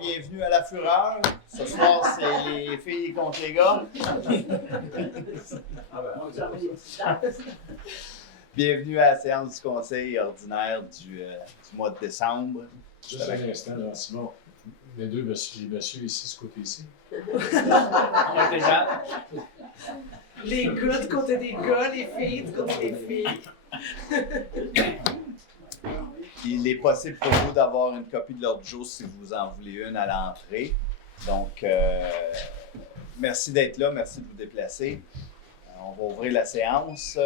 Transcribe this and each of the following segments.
bienvenue à La Fureur. Ce soir, c'est les filles contre les gars. Bienvenue à la séance du conseil ordinaire du mois de décembre. Juste un instant, là, Simon. Les deux messieurs ici, ce côté-ci. Les gars du côté des gars, les filles du côté des filles. Il est possible pour vous d'avoir une copie de l'ordre du jour si vous en voulez une à l'entrée. Donc, merci d'être là, merci de vous déplacer. On va ouvrir la séance.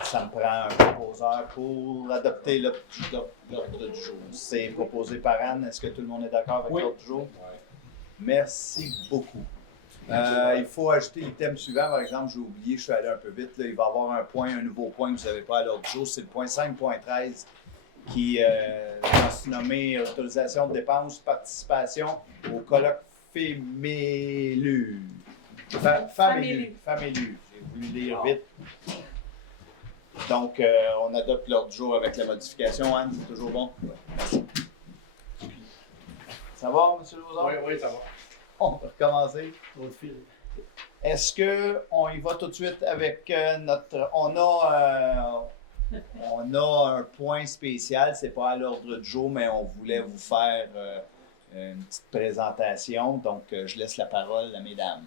Ça me prend un proposeur pour adopter l'ordre du jour. C'est proposé par Anne. Est-ce que tout le monde est d'accord avec l'ordre du jour? Oui. Merci beaucoup. Il faut ajouter l'item suivant. Par exemple, j'ai oublié, je suis allé un peu vite. Là, il va y avoir un nouveau point que vous n'avez pas à l'ordre du jour. C'est le point 5.13 qui va se nommer autorisation de dépenses, participation au colloque FEMELU. FAMELU. J'ai voulu lire vite. Donc, on adopte l'ordre du jour avec la modification. Anne, c'est toujours bon? Merci. Ça va, M. Lauzon? Oui, ça va. On va recommencer. Est-ce qu'on y va tout de suite avec notre... On a un point spécial, c'est pas à l'ordre du jour, mais on voulait vous faire une petite présentation. Donc, je laisse la parole à mesdames.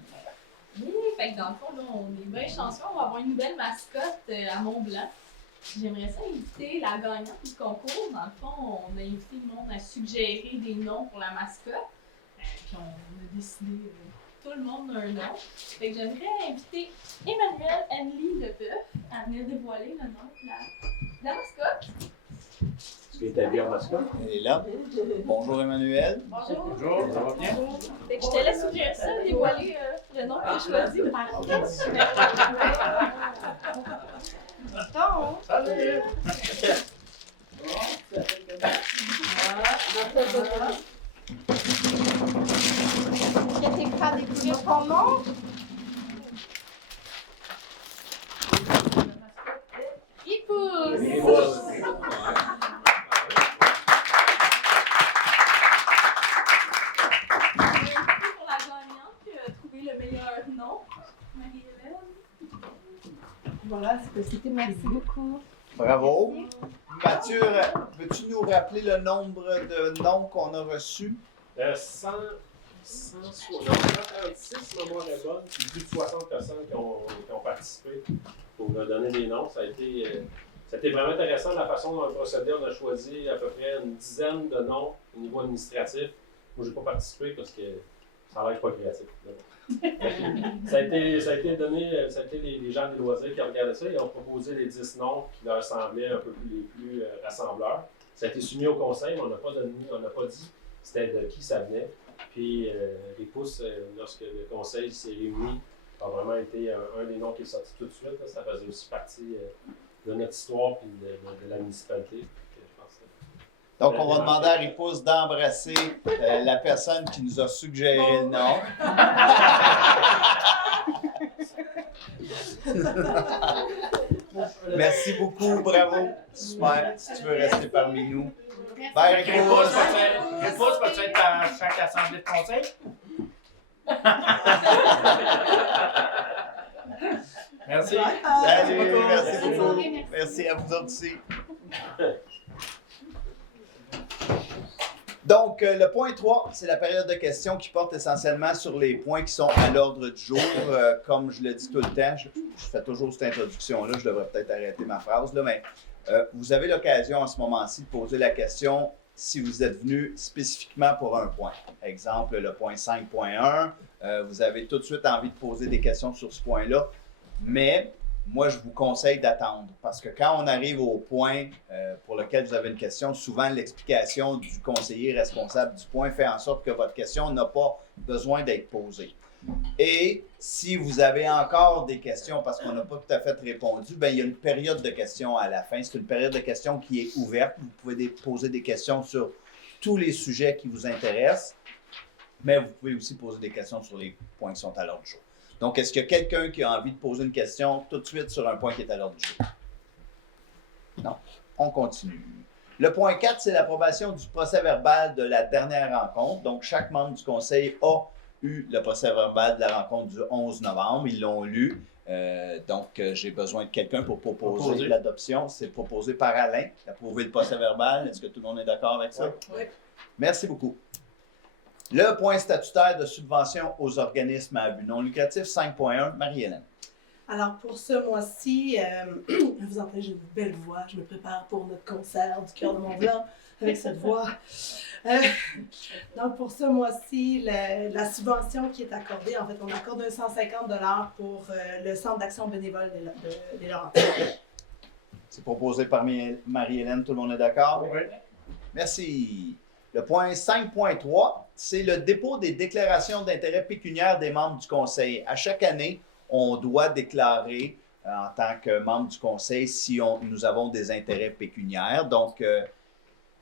Oui, fait que dans le fond, là, on est bien chanceux. On va avoir une nouvelle mascotte à Mont-Blanc. J'aimerais ça inviter la gagnante du concours. Dans le fond, on a invité le monde à suggérer des noms pour la mascotte. Puis on a décidé, tout le monde a un nom. Fait que j'aimerais inviter Emmanuelle Henley Leboeuf à venir dévoiler le nom de la mascotte. Tu es établi en mascotte? Elle est là. Bonjour Emmanuel. Bonjour. Bonjour, ça va bien? Fait que je te laisse suggérer ça, dévoiler le nom que j'ai choisi. Bon. Salut! Je vais t'écrire découvrir ton nom. Il pousse. Merci pour la gagnante qui a trouvé le meilleur nom. Marie-Hélène. Voilà, c'était merci beaucoup. Bravo. Mathieu, veux-tu nous rappeler le nombre de noms qu'on a reçus? 136, ma mémoire est bonne, puis plus de 60 personnes qui ont participé pour me donner des noms. Ça a été vraiment intéressant la façon dont on a procédé. On a choisi à peu près une dizaine de noms au niveau administratif. Moi, je n'ai pas participé parce que ça a l'air pas créatif. Ça a été donné, ça a été les gens des loisirs qui ont regardé ça. Ils ont proposé les 10 noms qui leur semblaient un peu les plus rassembleurs. Ça a été soumis au conseil, mais on n'a pas dit c'était de qui ça venait. Puis les pouces, lorsque le conseil s'est réuni, a vraiment été un des noms qui est sorti tout de suite. Là. Ça faisait aussi partie de notre histoire et de la municipalité. Donc, on va demander à Ripousse d'embrasser la personne qui nous a suggéré le nom. Merci beaucoup, bravo. Super, si tu veux rester parmi nous. Bye, Ripousse. Ripousse, peux-tu être à chaque assemblée de conseil? Merci. Salut, merci beaucoup. Merci à vous autres aussi. Donc, le point 3, c'est la période de questions qui porte essentiellement sur les points qui sont à l'ordre du jour. Comme je le dis tout le temps, je fais toujours cette introduction-là, je devrais peut-être arrêter ma phrase, là, mais vous avez l'occasion à ce moment-ci de poser la question si vous êtes venu spécifiquement pour un point. Exemple, le point 5.1, vous avez tout de suite envie de poser des questions sur ce point-là, mais moi, je vous conseille d'attendre parce que quand on arrive au point pour lequel vous avez une question, souvent l'explication du conseiller responsable du point fait en sorte que votre question n'a pas besoin d'être posée. Et si vous avez encore des questions parce qu'on n'a pas tout à fait répondu, bien, il y a une période de questions à la fin. C'est une période de questions qui est ouverte. Vous pouvez poser des questions sur tous les sujets qui vous intéressent, mais vous pouvez aussi poser des questions sur les points qui sont à l'ordre du jour. Donc, est-ce qu'il y a quelqu'un qui a envie de poser une question tout de suite sur un point qui est à l'ordre du jour? Non. On continue. Le point 4, c'est l'approbation du procès-verbal de la dernière rencontre. Donc, chaque membre du conseil a eu le procès-verbal de la rencontre du 11 novembre. Ils l'ont lu. J'ai besoin de quelqu'un pour proposer l'adoption. C'est proposé par Alain, d'approuver le procès-verbal. Est-ce que tout le monde est d'accord avec ça? Oui. Merci beaucoup. Le point statutaire de subvention aux organismes à but non lucratif, 5.1, Marie-Hélène. Alors, pour ce mois-ci, vous entendez, j'ai une belle voix. Je me prépare pour notre concert du Cœur de Mont-Blanc avec cette voix. Donc, pour ce mois-ci, la subvention qui est accordée, en fait, on accorde 150 $ pour le Centre d'action bénévole des Laurentides. C'est proposé par Marie-Hélène. Tout le monde est d'accord? Oui. Merci. Le point 5.3, c'est le dépôt des déclarations d'intérêt pécuniaire des membres du conseil. À chaque année, on doit déclarer en tant que membre du conseil si nous avons des intérêts pécuniaires. Donc,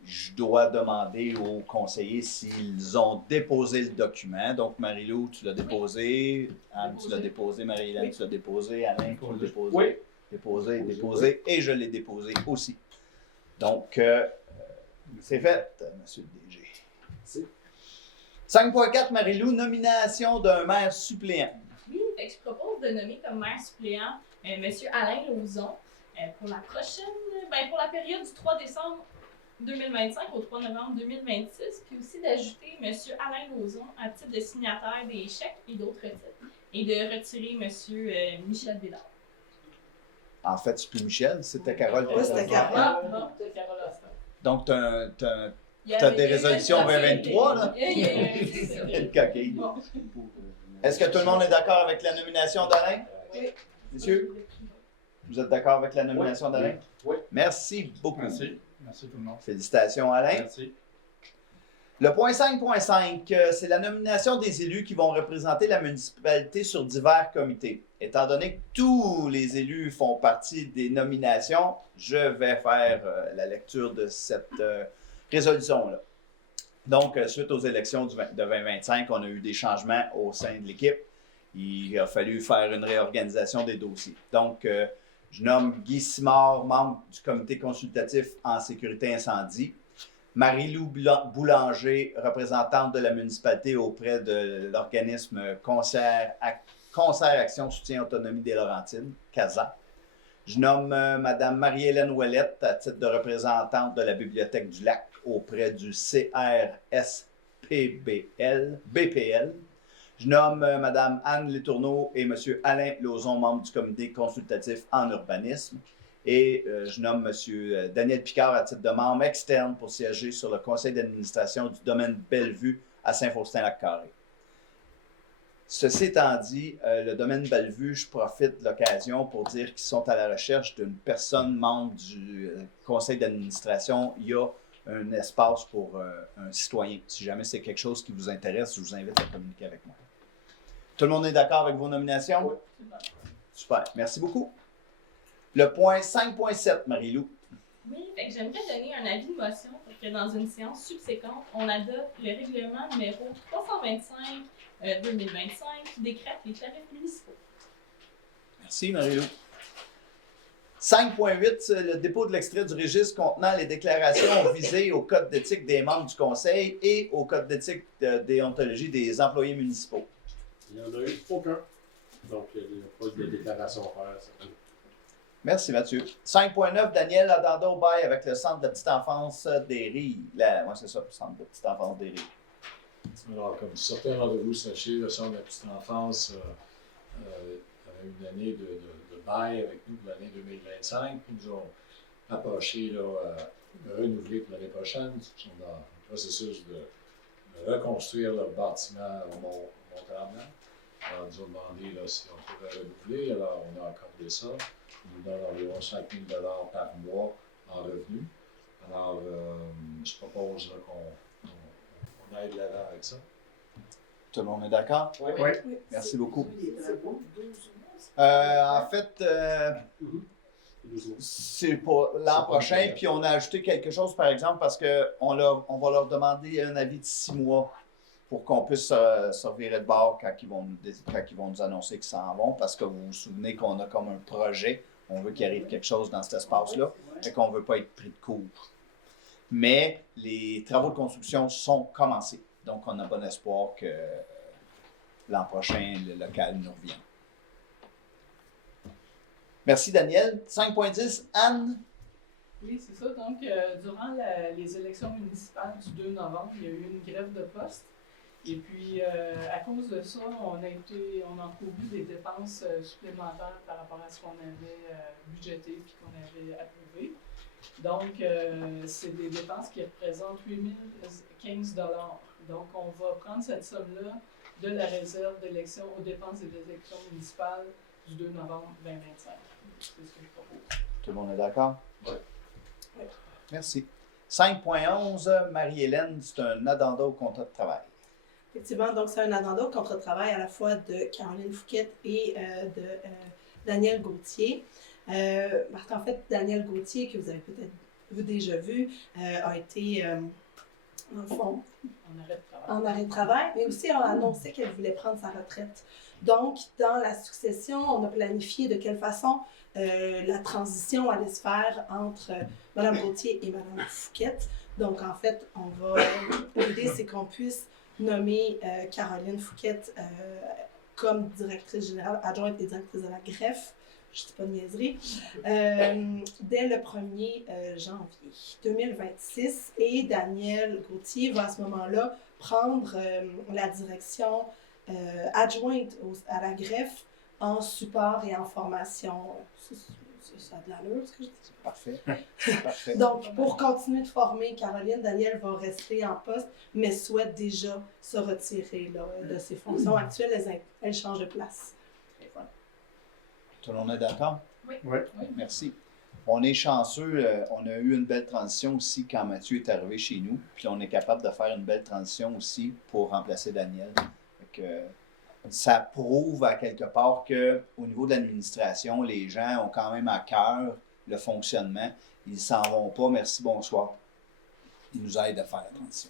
je dois demander aux conseillers s'ils ont déposé le document. Donc, Marie-Lou, tu l'as déposé. Anne, tu l'as déposé. Marie-Hélène, Oui. tu l'as déposé. Alain, tu l'as déposé. Oui. Déposé. Et je l'ai déposé aussi. Donc, c'est fait, monsieur le DG. Merci. 5.4, Marie-Lou, nomination d'un maire suppléant. Oui, fait que je propose de nommer comme maire suppléant M. Alain Lauzon pour la pour la période du 3 décembre 2025 au 3 novembre 2026, puis aussi d'ajouter M. Alain Lauzon à titre de signataire des chèques et d'autres titres, et de retirer M. Michel Bédard. En fait, c'est plus Michel, c'était Carole. Oui, c'était Carole. Ah, bon. Donc, tu as Il y T'as avait des résolutions 2023, là? C'est Quelle coquille. Bon. Est-ce que tout le monde est d'accord avec la nomination d'Alain? Oui. Messieurs, vous êtes d'accord avec la nomination d'Alain? Oui. Merci beaucoup. Merci. Merci tout le monde. Félicitations, Alain. Merci. Le point 5.5, c'est la nomination des élus qui vont représenter la municipalité sur divers comités. Étant donné que tous les élus font partie des nominations, je vais faire la lecture de cette résolution-là. Donc, suite aux élections de 2025, on a eu des changements au sein de l'équipe. Il a fallu faire une réorganisation des dossiers. Donc, je nomme Guy Simard, membre du comité consultatif en sécurité incendie. Marie-Lou Boulanger, représentante de la municipalité auprès de l'organisme Concert Action Soutien Autonomie des Laurentides, CASA. Je nomme Mme Marie-Hélène Ouellette à titre de représentante de la Bibliothèque du Lac auprès du BPL. Je nomme Mme Anne Letourneau et M. Alain Lauzon, membres du comité consultatif en urbanisme. Et je nomme M. Daniel Picard à titre de membre externe pour siéger sur le conseil d'administration du domaine Bellevue à Saint-Faustin-Lac-Carré. Ceci étant dit, le domaine Bellevue, je profite de l'occasion pour dire qu'ils sont à la recherche d'une personne membre du conseil d'administration. Il y a un espace pour un citoyen. Si jamais c'est quelque chose qui vous intéresse, je vous invite à communiquer avec moi. Tout le monde est d'accord avec vos nominations? Oui. Super. Merci beaucoup. Le point 5.7, Marie-Lou. Oui, fait que j'aimerais donner un avis de motion pour que dans une séance subséquente, on adopte le règlement numéro 325-2025 qui décrète les tarifs municipaux. Merci, Marie-Lou. 5.8, c'est le dépôt de l'extrait du registre contenant les déclarations visées au code d'éthique des membres du conseil et au code d'éthique de déontologie des employés municipaux. Il n'y en a eu aucun. Donc, il n'y a pas de déclaration à faire. Merci, Mathieu. 5.9, Daniel Adanda au bail avec le centre de petite enfance des Rilles. Oui, c'est ça, le centre de petite enfance des Rilles. Alors, comme certains d'entre vous sachez, le centre de la petite enfance avait une année de bail avec nous pour l'année 2025. Puis nous ont approché de renouveler pour l'année prochaine. Ils sont dans le processus de reconstruire leur bâtiment au Mont-Tremblant. Alors, ils nous ont demandé si on pouvait renouveler. Alors, on a accordé ça. Ils nous donnent environ 5 000 $ par mois en revenus. Alors, je propose qu'on aille de l'avant avec ça. Tout le monde est d'accord? Oui. Oui. Merci beaucoup. C'est beau. En fait, c'est pour l'an prochain, puis on a ajouté quelque chose, par exemple, parce qu'on va leur demander un avis de 6 mois pour qu'on puisse se revirer de bord quand ils vont nous annoncer qu'ils s'en vont, parce que vous vous souvenez qu'on a comme un projet, on veut qu'il arrive quelque chose dans cet espace-là, et qu'on ne veut pas être pris de court. mais les travaux de construction sont commencés. Donc, on a bon espoir que l'an prochain, le local nous revienne. Merci, Daniel. 5.10, Anne? Oui, c'est ça. Donc, durant les élections municipales du 2 novembre, il y a eu une grève de poste. Et puis, à cause de ça, on a encouru des dépenses supplémentaires par rapport à ce qu'on avait budgété puis qu'on avait approuvé. Donc, c'est des dépenses qui représentent 8 015 $. Donc, on va prendre cette somme-là de la réserve d'élection aux dépenses des élections municipales du 2 novembre 2025. C'est ce que je propose. Tout le monde est d'accord? Oui. Oui. Merci. 5.11, Marie-Hélène, c'est un addenda au contrat de travail. Effectivement, donc c'est un addenda au contrat de travail à la fois de Caroline Fouquet et de Daniel Gauthier. En fait, Daniel Gauthier, que vous avez peut-être déjà vu, a été, dans le fond, en arrêt de travail, mais aussi a annoncé qu'elle voulait prendre sa retraite. Donc, dans la succession, on a planifié de quelle façon la transition allait se faire entre Mme Gauthier et Mme Fouquet. Donc, en fait, l'idée, c'est qu'on puisse nommer Caroline Fouquet comme directrice générale adjointe et directrice de la greffe, je ne dis pas de niaiserie, dès le 1er janvier 2026. Et Daniel Gauthier va à ce moment-là prendre la direction adjointe à la greffe en support et en formation. Ça a de l'allure, ce que je dis. Parfait. Parfait. Donc, pour continuer de former Caroline, Daniel va rester en poste, mais souhaite déjà se retirer là, de ses fonctions actuelles. Elle change de place. Et voilà. Tout le monde est d'accord? Oui. Oui. Merci. On est chanceux. On a eu une belle transition aussi quand Mathieu est arrivé chez nous. Puis on est capable de faire une belle transition aussi pour remplacer Daniel. Fait que, ça prouve à quelque part qu'au niveau de l'administration, les gens ont quand même à cœur le fonctionnement. Ils ne s'en vont pas, merci, bonsoir. Ils nous aident à faire la transition.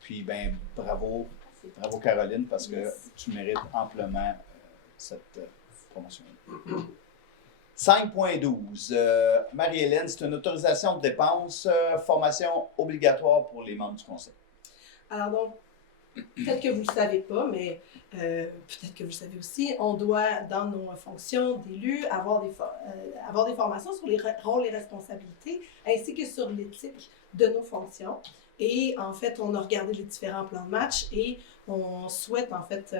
Puis, ben, bravo Caroline, parce que tu mérites amplement cette promotion. 5.12. Marie-Hélène, c'est une autorisation de dépenses, formation obligatoire pour les membres du conseil. Alors donc, peut-être que vous ne le savez pas, mais peut-être que vous le savez aussi, on doit, dans nos fonctions d'élus, avoir des formations sur les rôles et responsabilités, ainsi que sur l'éthique de nos fonctions. Et en fait, on a regardé les différents plans de match et on souhaite en fait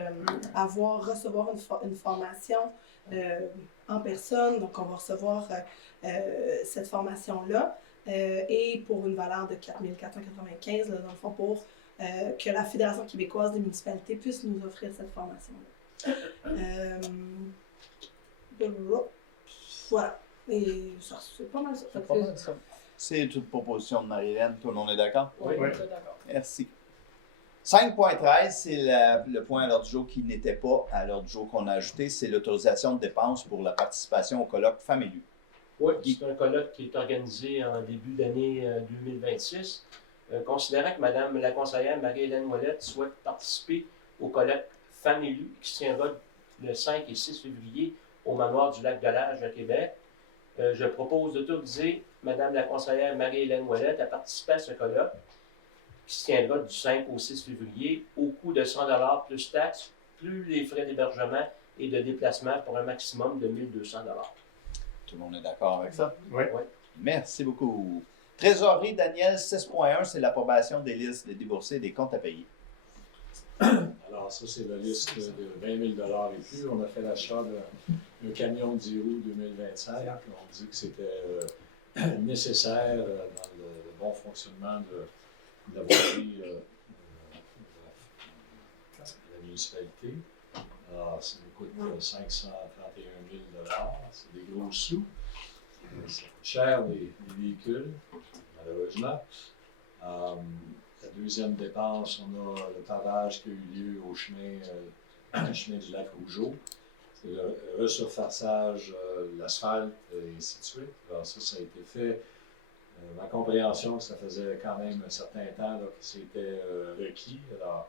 recevoir une formation en personne. Donc, on va recevoir cette formation-là et pour une valeur de 4 495, dans le fond, pour que la Fédération québécoise des municipalités puisse nous offrir cette formation-là. Voilà. Et ça, c'est pas mal ça. C'est toute proposition de Marie-Hélène. Tout le monde est d'accord? Oui, Oui. d'accord. Merci. 5.13, c'est le point à l'ordre du jour qui n'était pas à l'ordre du jour qu'on a ajouté. C'est l'autorisation de dépenses pour la participation au colloque Famille. Oui, c'est un colloque qui est organisé en début d'année 2026. Considérant que Mme la conseillère Marie-Hélène Ouellette souhaite participer au colloque Femmes élues qui se tiendra le 5 et 6 février au manoir du Lac-de-Lage à Québec, je propose d'autoriser Mme la conseillère Marie-Hélène Ouellette à participer à ce colloque qui se tiendra du 5 au 6 février au coût de 100 $ plus taxes, plus les frais d'hébergement et de déplacement pour un maximum de 1 200 $. Tout le monde est d'accord avec ça? Oui. Merci beaucoup. Trésorerie, Daniel, 6.1, c'est l'approbation des listes des déboursés et des comptes à payer. Alors, ça, c'est la liste de 20 000 $ et plus. On a fait l'achat d'un camion 10 roues 2025. On dit que c'était nécessaire dans le bon fonctionnement de la voirie de la municipalité. Alors, ça nous coûte 531 000 $. C'est des gros sous. Ça coûte cher, les véhicules, malheureusement. La deuxième dépense, on a le pavage qui a eu lieu au chemin du lac Rougeau. C'est le resurfaçage de l'asphalte et ainsi de suite. Alors ça a été fait. Ma compréhension, ça faisait quand même un certain temps là, que c'était requis. Alors,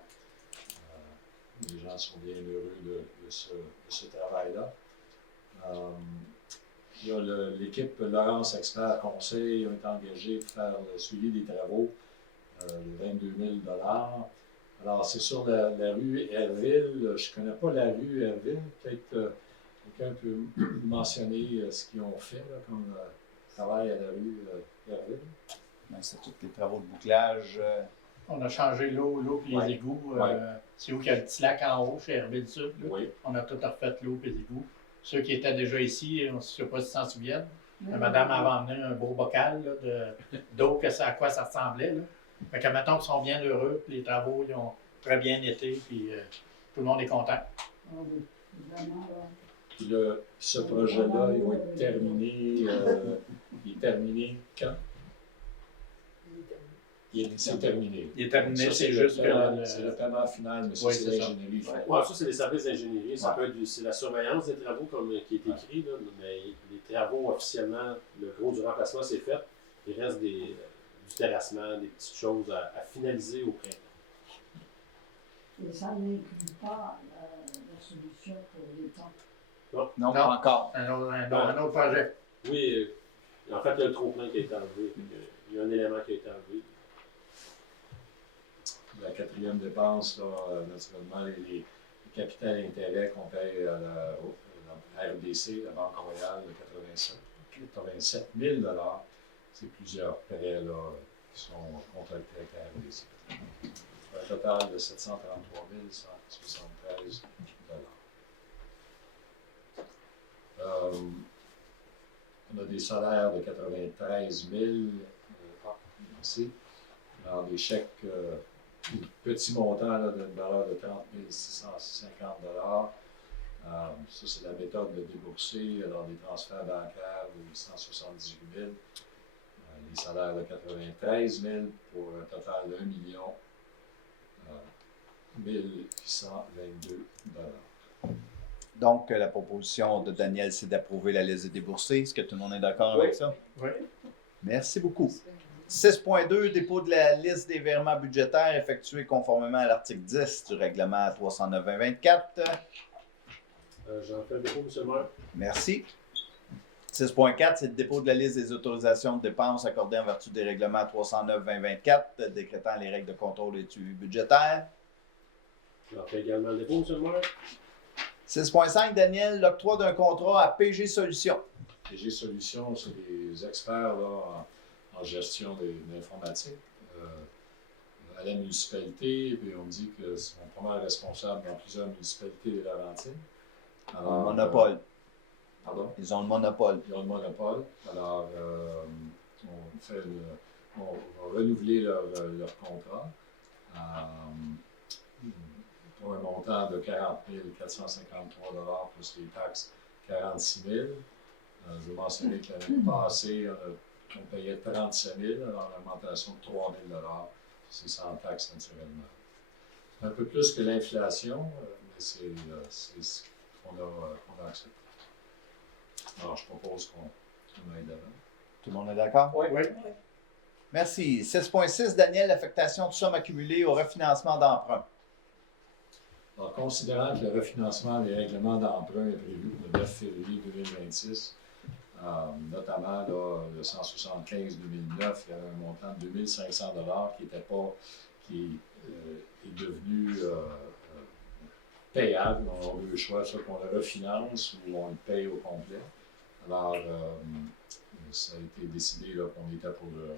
les gens sont bien heureux de ce travail-là. Il y a l'équipe Laurence Expert Conseil, ils ont été engagés pour faire le suivi des travaux, de 22 000 $. Alors, c'est sur la rue Herville. Je ne connais pas la rue Herville. Peut-être quelqu'un peut mentionner ce qu'ils ont fait là, comme travail à la rue Herville. Ben, c'est tous les travaux de bouclage. On a changé l'eau et les Ouais. égouts. Ouais. C'est où qu'il y a le petit lac en haut, chez Herville Sud. Là. Oui. On a tout refait l'eau et les égouts. Ceux qui étaient déjà ici, on ne sait pas s'ils s'en souviennent. La madame avait emmené un beau bocal là, d'eau, à quoi ça ressemblait. Là. Fait que mettons qu'ils sont bien heureux, puis les travaux ils ont très bien été, puis tout le monde est content. Puis là, ce projet-là, il va être terminé. Il est terminé quand? C'est terminé. Il est terminé, Ça, c'est le juste paiement- que C'est le paiement final, mais ça, Oui, c'est c'est ça. l'ingénierie. Ouais. Ouais, ça, c'est des services d'ingénierie. Ça Ouais. peut être c'est la surveillance des travaux comme qui est écrit, là, mais les travaux officiellement, le gros du remplacement, c'est fait. Il reste du terrassement, des petites choses à finaliser au printemps. Et ça n'inclut pas la solution pour les temps. Non, pas encore. un autre projet. Oui, en fait, il y a le trop-plein qui a été enlevé. Il y a un élément qui a été enlevé. La quatrième dépense, là, naturellement, les capitales intérêts qu'on paye à la RDC, la Banque Royale, de 87 000 $. C'est plusieurs prêts là, qui sont contractés avec la RDC. Un total de 733 173 $. On a des salaires de 93 000 ici. Alors, des chèques, petits montants là, d'une valeur de 30 650 $. Ça, c'est la méthode de débourser. Alors, des transferts bancaires de 878 000. Les salaires de 93 000 pour un total de 1 822 $. Donc, la proposition de Daniel, c'est d'approuver la liste des déboursés. Est-ce que tout le monde est d'accord avec ça? Oui. Merci beaucoup. 6.2, dépôt de la liste des virements budgétaires effectués conformément à l'article 10 du règlement 309-2024. J'en fais le dépôt, M. le maire. Merci. 6.4, c'est le dépôt de la liste des autorisations de dépenses accordées en vertu des règlements 309-2024, décrétant les règles de contrôle et de suivi budgétaire. J'en fais également le dépôt, M. le maire. 6.5, Daniel, l'octroi d'un contrat à PG Solutions. PG Solutions, c'est des experts là, en gestion de l'informatique à la municipalité. Puis on dit qu'ils sont pas mal responsables dans plusieurs municipalités des Laurentides. Alors, Monopole. Pardon? Ils ont le monopole. Ils ont le monopole. Alors, on va renouveler leur contrat pour un montant de 40 453 $ plus les taxes, 46 000. Je veux mentionner que l'année passée, on payait 37 000, alors une augmentation de 3 000 $. C'est sans taxes, naturellement. Un peu plus que l'inflation, mais c'est ce qu'on a accepté. Alors, je propose qu'on aille d'avant. Tout le monde est d'accord? Oui. Merci. 6.6, Daniel, affectation de sommes accumulées au refinancement d'emprunt. Alors, considérant que le refinancement des règlements d'emprunt est prévu pour le 9 février 2026, notamment là, le 175-2009, il y avait un montant de 2 500 $ qui est devenu payable. On a deux choix, soit qu'on le refinance ou on le paye au complet. Alors, ça a été décidé là, qu'on était pour le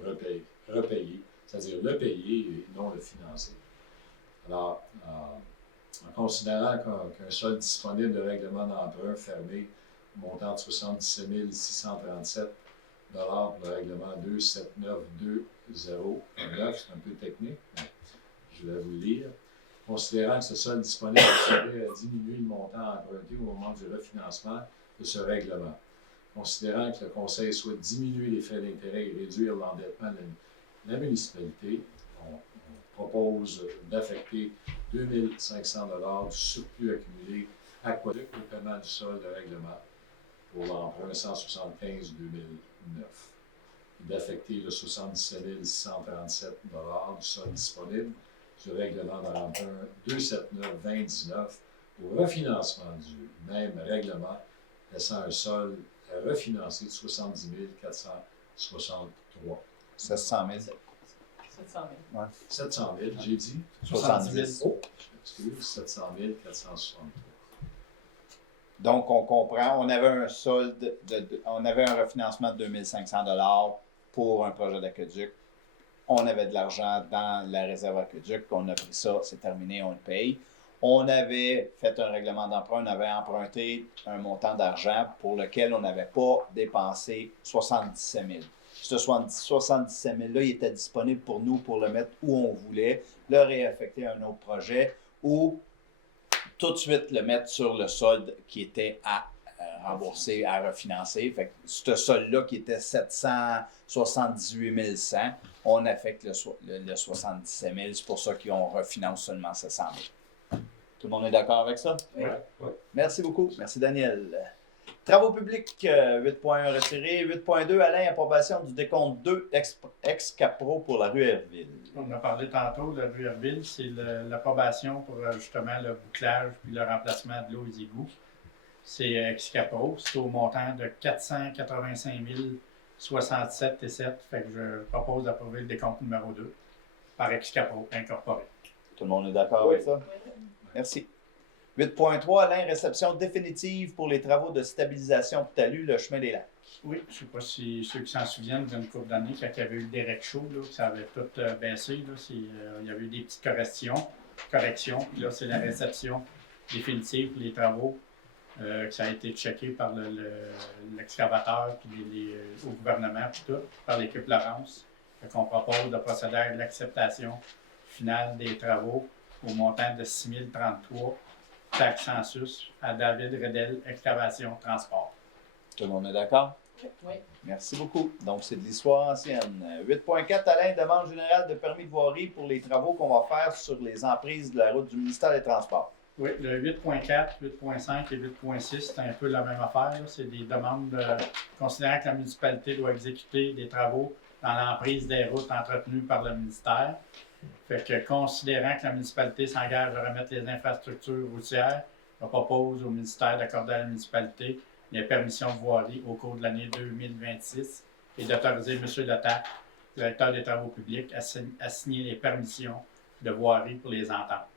repayer, c'est-à-dire le payer et non le financer. Alors, en considérant qu'un solde disponible de règlement d'emprunt fermé montant de 77 637 $ pour le règlement 2792019, c'est un peu technique, mais je vais vous le lire. Considérant que ce solde disponible serait à diminuer le montant emprunté au moment du refinancement de ce règlement. Considérant que le Conseil souhaite diminuer les frais d'intérêt et réduire l'endettement de la municipalité, on propose d'affecter 2 500 $ du surplus accumulé aqueduc au paiement du solde de règlement pour l'emprunt 175-2009. D'affecter le 77 637 $ du solde disponible du règlement d'emprunt 279-2019 au refinancement du même règlement, laissant un solde refinancé de 70 463. 700 000. 700 000. 700 000, j'ai dit. 70. Oh, excuse, 700 463. Donc, on comprend, on avait un solde, on avait un refinancement de 2 500 $ pour un projet d'aqueduc. On avait de l'argent dans la réserve aqueduc, on a pris ça, c'est terminé, on le paye. On avait fait un règlement d'emprunt, on avait emprunté un montant d'argent pour lequel on n'avait pas dépensé 77 000. Ce 77 000-là, il était disponible pour nous pour le mettre où on voulait, le réaffecter à un autre projet ou tout de suite le mettre sur le solde qui était à rembourser, à refinancer. Fait que ce solde-là qui était 778 100, on affecte le 77 000. C'est pour ça qu'on refinance seulement 700 000. Tout le monde est d'accord avec ça? Oui. Ouais. Merci beaucoup. Merci, Daniel. Travaux publics, 8.1 retiré. 8.2, Alain, approbation du décompte 2 ex-Capro pour la rue Herville. On a parlé tantôt de la rue Herville, c'est l'approbation pour justement le bouclage puis le remplacement de l'eau et des égouts. C'est ex-Capro, c'est au montant de 485 067 et 7. Fait que je propose d'approuver le décompte numéro 2 par ex-Capro incorporé. Tout le monde est d'accord avec ça? Merci. 8.3, Alain, réception définitive pour les travaux de stabilisation de talus, le chemin des lacs. Oui, je ne sais pas si ceux qui s'en souviennent d'une couple d'années, quand il y avait eu le direct show, là, que ça avait tout baissé. Là, il y avait eu des petites corrections. Puis là, c'est la réception définitive pour les travaux, que ça a été checké par l'excavateur, puis au gouvernement, puis tout, par l'équipe Laurence. Fait qu'on propose de procéder à l'acceptation finale des travaux au montant de 6 033 taxe census à David Redel, Excavation Transport. Tout le monde est d'accord? Oui. Merci beaucoup. Donc, c'est de l'histoire ancienne. 8.4, Alain, demande générale de permis de voirie pour les travaux qu'on va faire sur les emprises de la route du ministère des Transports. Oui, le 8.4, 8.5 et 8.6, c'est un peu la même affaire. C'est des demandes considérant que la municipalité doit exécuter des travaux dans l'emprise des routes entretenues par le ministère. Fait que considérant que la municipalité s'engage à remettre les infrastructures routières, on propose au ministère d'accorder à la municipalité les permissions de voirie au cours de l'année 2026 et d'autoriser M. Letac, directeur des travaux publics, à signer les permissions de voirie pour les ententes.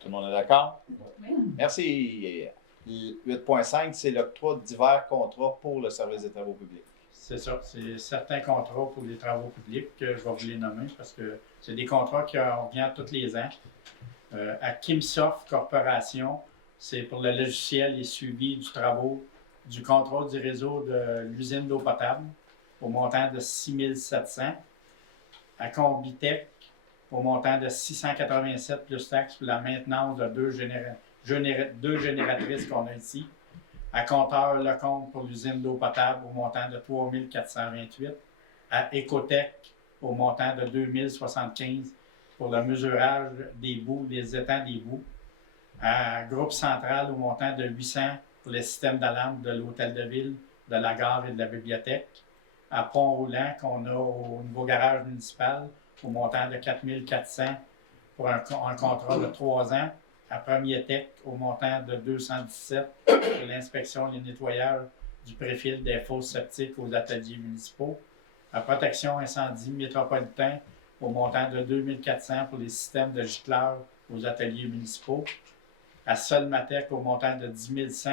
Tout le monde est d'accord? Oui. Merci. 8.5, c'est l'octroi de divers contrats pour le service des travaux publics. C'est ça. C'est certains contrats pour les travaux publics que je vais vous les nommer parce que c'est des contrats qui reviennent tous les ans. À Kimsoft Corporation, c'est pour le logiciel et suivi du travaux du contrôle du réseau de l'usine d'eau potable au montant de 6 700. À Combitech, au montant de 687 plus taxes pour la maintenance de deux génératrices qu'on a ici. À Compteur Lecomte pour l'usine d'eau potable au montant de 3 428. À Ecotech au montant de 2 075 pour le mesurage des boues, des étangs des boues. À Groupe Central au montant de 800 pour les systèmes d'alarme de l'hôtel de ville, de la gare et de la bibliothèque. À Pont-Roulant qu'on a au nouveau garage municipal au montant de 4 400 pour un contrat de 3 ans. À Premier Tech au montant de 217 pour l'inspection et le nettoyage du préfil des fosses septiques aux ateliers municipaux. À Protection incendie métropolitain au montant de 2 400 pour les systèmes de gicleurs aux ateliers municipaux. À Solmatec au montant de 10 100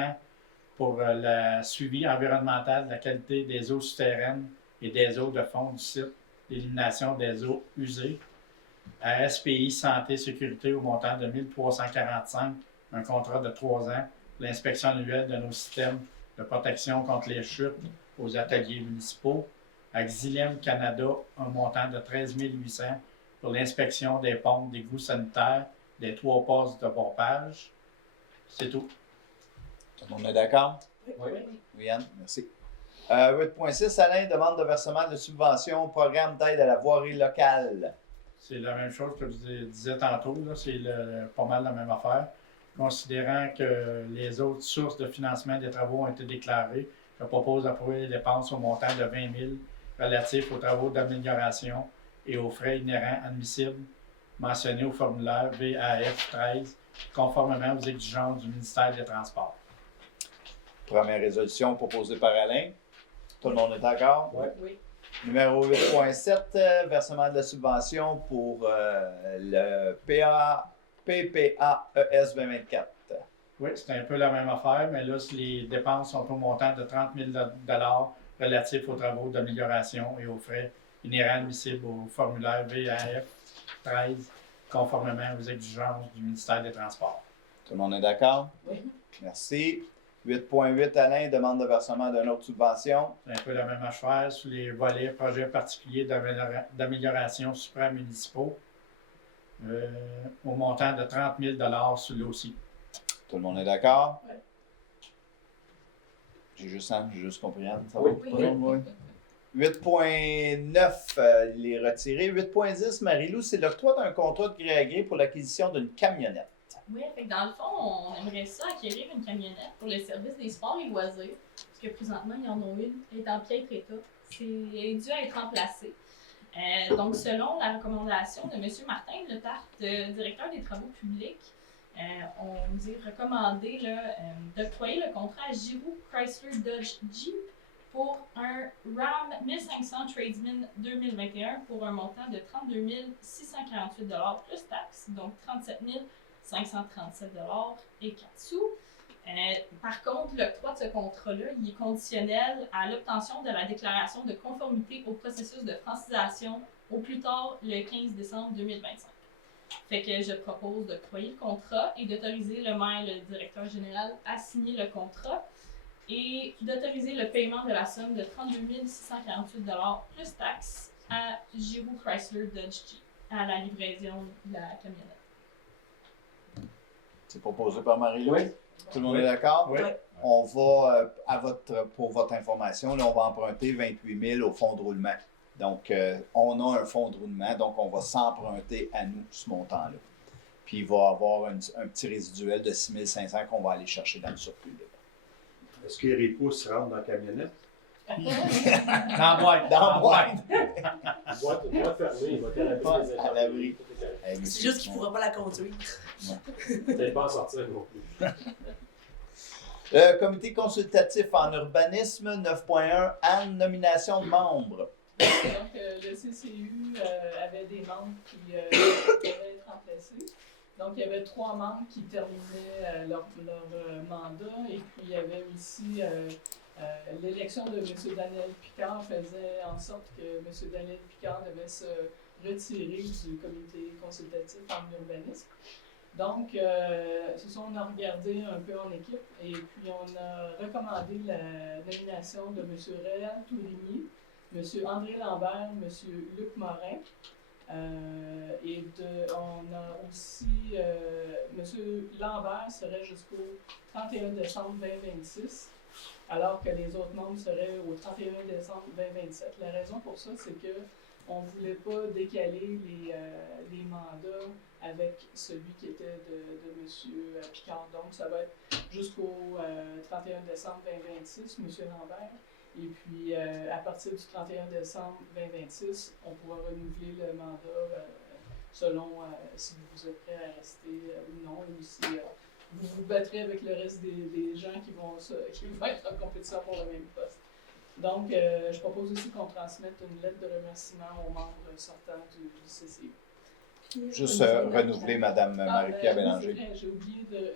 pour le suivi environnemental de la qualité des eaux souterraines et des eaux de fond du site d'élimination des eaux usées. À SPI Santé Sécurité au montant de 1 345, un contrat de 3 ans pour l'inspection annuelle de nos systèmes de protection contre les chutes aux ateliers municipaux. À Xylem Canada, un montant de 13 800 pour l'inspection des pompes d'égouts sanitaires des 3 postes de pompage. C'est tout. Tout le monde est d'accord? Oui. Oui, Anne, merci. 8.6, Alain, demande de versement de subvention au programme d'aide à la voirie locale. C'est la même chose que je vous disais tantôt, là, c'est pas mal la même affaire. Considérant que les autres sources de financement des travaux ont été déclarées, je propose d'approuver les dépenses au montant de 20 000 relatifs aux travaux d'amélioration et aux frais inhérents admissibles mentionnés au formulaire VAF 13, conformément aux exigences du ministère des Transports. Première résolution proposée par Alain. Tout le monde est d'accord? Ouais. Oui. Numéro 8.7, versement de la subvention pour le PPAES 2024. Oui, c'est un peu la même affaire, mais là, les dépenses sont au montant de 30 000 relatifs aux travaux d'amélioration et aux frais inhérents admissibles au formulaire VAF 13, conformément aux exigences du ministère des Transports. Tout le monde est d'accord? Oui. Merci. 8.8, Alain, demande de versement d'une autre subvention. C'est un peu la même affaire sur les volets projets particuliers d'amélioration supramunicipaux au montant de 30 000 sur l'OCI. Tout le monde est d'accord? Oui. J'ai juste compris, Anne, ça Oui. va? Tout le monde, oui. 8.9, il est retiré. 8.10, Marie-Lou, c'est l'octroi d'un contrat de gré à gré pour l'acquisition d'une camionnette. Oui, fait que dans le fond, on aimerait ça acquérir une camionnette pour le service des sports et loisirs, parce que présentement, ils en ont une, elle est en piètre état. Elle est due à être remplacée. Donc, selon la recommandation de M. Martin Letarte, directeur des travaux publics, on nous est recommandé d'octroyer le contrat à Giroux Chrysler Dodge Jeep pour un Ram 1500 Tradesman 2021 pour un montant de 32 648 plus taxes, donc 37 537 et 4 sous. Par contre, l'octroi de ce contrat-là, il est conditionnel à l'obtention de la déclaration de conformité au processus de francisation au plus tard le 15 décembre 2025. Fait que je propose d'octroyer le contrat et d'autoriser le maire et le directeur général à signer le contrat et d'autoriser le paiement de la somme de 32 648 plus taxes à Giroux Chrysler Dodge Jeep à la livraison de la camionnette. C'est proposé par Marie-Lou. Oui. Tout le monde est d'accord? Oui. On va, pour votre information, là, on va emprunter 28 000 au fonds de roulement. Donc, on a un fonds de roulement, donc on va s'emprunter à nous ce montant-là. Puis, il va y avoir un petit résiduel de 6 500 qu'on va aller chercher dans le surplus. Là. Est-ce que les pouces rentrent dans la camionnette? Dans la boîte. Dans la boîte. Une boîte fermée, il va être les À l'abri. Hey, C'est monsieur juste qu'il ne pourra pas la conduire. Peut-être pas en sortir non plus. Comité consultatif en urbanisme, 9.1, Anne, nomination de membres. Donc, le CCU avait des membres qui devaient être remplacés. Donc, il y avait 3 membres qui terminaient leur mandat. Et puis, il y avait aussi l'élection de M. Daniel Picard faisait en sorte que M. Daniel Picard devait se retirer du comité consultatif en urbanisme. Donc, on a regardé un peu en équipe et puis on a recommandé la nomination de M. Réal Tourigny, M. André Lambert, M. Luc Morin. On a aussi M. Lambert serait jusqu'au 31 décembre 2026, alors que les autres membres seraient au 31 décembre 2027. La raison pour ça, c'est que on ne voulait pas décaler les mandats avec celui qui était de M. Picard. Donc, ça va être jusqu'au 31 décembre 2026, M. Lambert. Et puis, à partir du 31 décembre 2026, on pourra renouveler le mandat selon si vous êtes prêt à rester ou non, ou si vous vous battrez avec le reste des gens qui vont être en compétition pour le même poste. Donc, je propose aussi qu'on transmette une lettre de remerciement aux membres sortants du CCI. Juste renouveler Mme Marie-Pierre Bélanger. Oui, c'est vrai, j'ai oublié de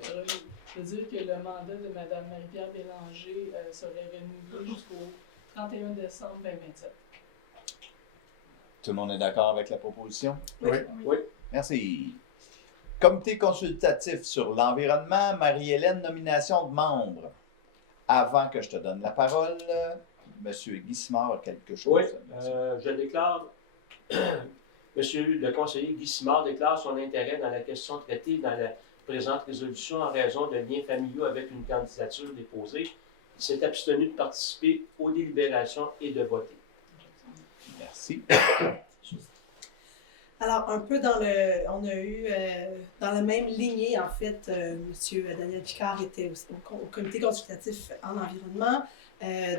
dire que le mandat de Mme Marie-Pierre Bélanger serait renouvelé jusqu'au 31 décembre 2027. Tout le monde est d'accord avec la proposition? Oui. Oui. Merci. Comité consultatif sur l'environnement, Marie-Hélène, nomination de membres. Avant que je te donne la parole, M. Guy Simard a quelque chose Oui, à dire. je déclare, Monsieur le conseiller Guy Simard déclare son intérêt dans la question traitée dans la présente résolution en raison de liens familiaux avec une candidature déposée. Il s'est abstenu de participer aux délibérations et de voter. Merci. Alors, un peu on a eu dans la même lignée, en fait, M. Daniel Picard était au comité consultatif en environnement,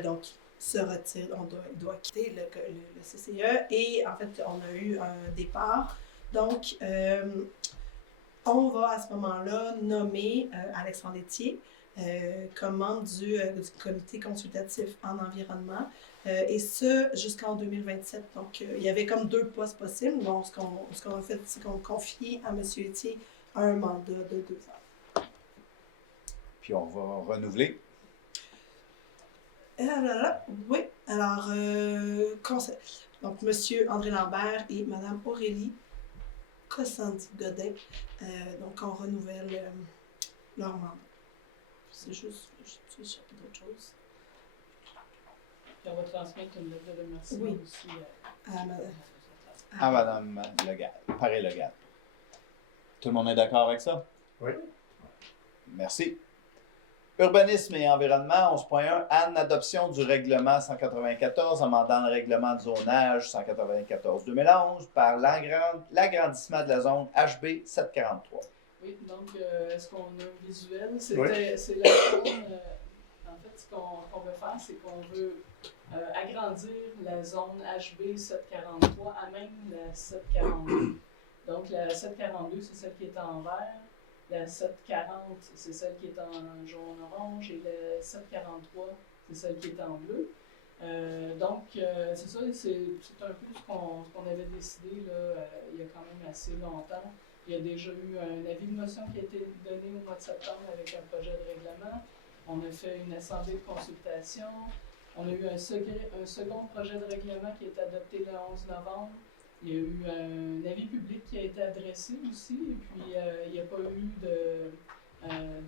donc se retire, il doit quitter le CCE et en fait, on a eu un départ. Donc, on va à ce moment-là nommer Alexandre Etier comme membre du comité consultatif en environnement. Et ce, jusqu'en 2027. Donc, il y avait comme 2 postes possibles. Donc, ce qu'on a fait, c'est qu'on confie à M. Etier un mandat de 2 ans. Puis on va renouveler. Oui. Alors, donc, M. André Lambert et Mme Aurélie Cossandi-Godin. Donc, on renouvelle leur mandat. C'est juste, je sais pas d'autre chose. Puis on va transmettre une lettre de remerciement Oui. aussi À Mme Legal, Paré-Legal. Tout le monde est d'accord avec ça? Oui. Merci. Urbanisme et environnement, 11.1. Anne, adoption du règlement 194, amendant le règlement de zonage 194-2011 par l'agrandissement de la zone HB 743. Oui, donc est-ce qu'on a un visuel? C'est Oui. la zone. En fait, ce qu'on veut faire, c'est qu'on veut agrandir la zone HB 743 à même la 742. Donc la 742, c'est celle qui est en vert. La 740, c'est celle qui est en jaune-orange. Et la 743, c'est celle qui est en bleu. Donc, c'est ça, c'est un peu ce qu'on avait décidé là, il y a quand même assez longtemps. Il y a déjà eu un avis de motion qui a été donné au mois de septembre avec un projet de règlement. On a fait une assemblée de consultation. On a eu un second projet de règlement qui a été adopté le 11 novembre. Il y a eu un avis public qui a été adressé aussi. Et puis, il n'y a pas eu de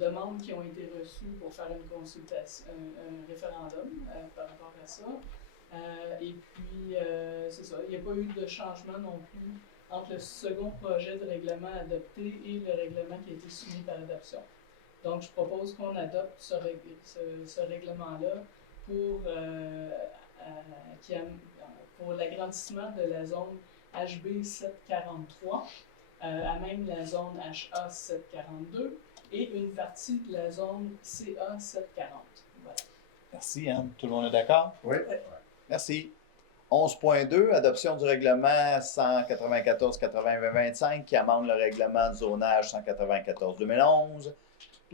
demandes qui ont été reçues pour faire une consultation, un référendum par rapport à ça. Et puis, c'est ça. Il n'y a pas eu de changement non plus entre le second projet de règlement adopté et le règlement qui a été soumis par adoption. Donc, je propose qu'on adopte ce règlement-là pour l'agrandissement de la zone HB 743 à même la zone HA 742 et une partie de la zone CA 740. Voilà. Merci, Anne. Tout le monde est d'accord? Oui. Merci. 11.2, adoption du règlement 194-80-2025 qui amende le règlement de zonage 194-2011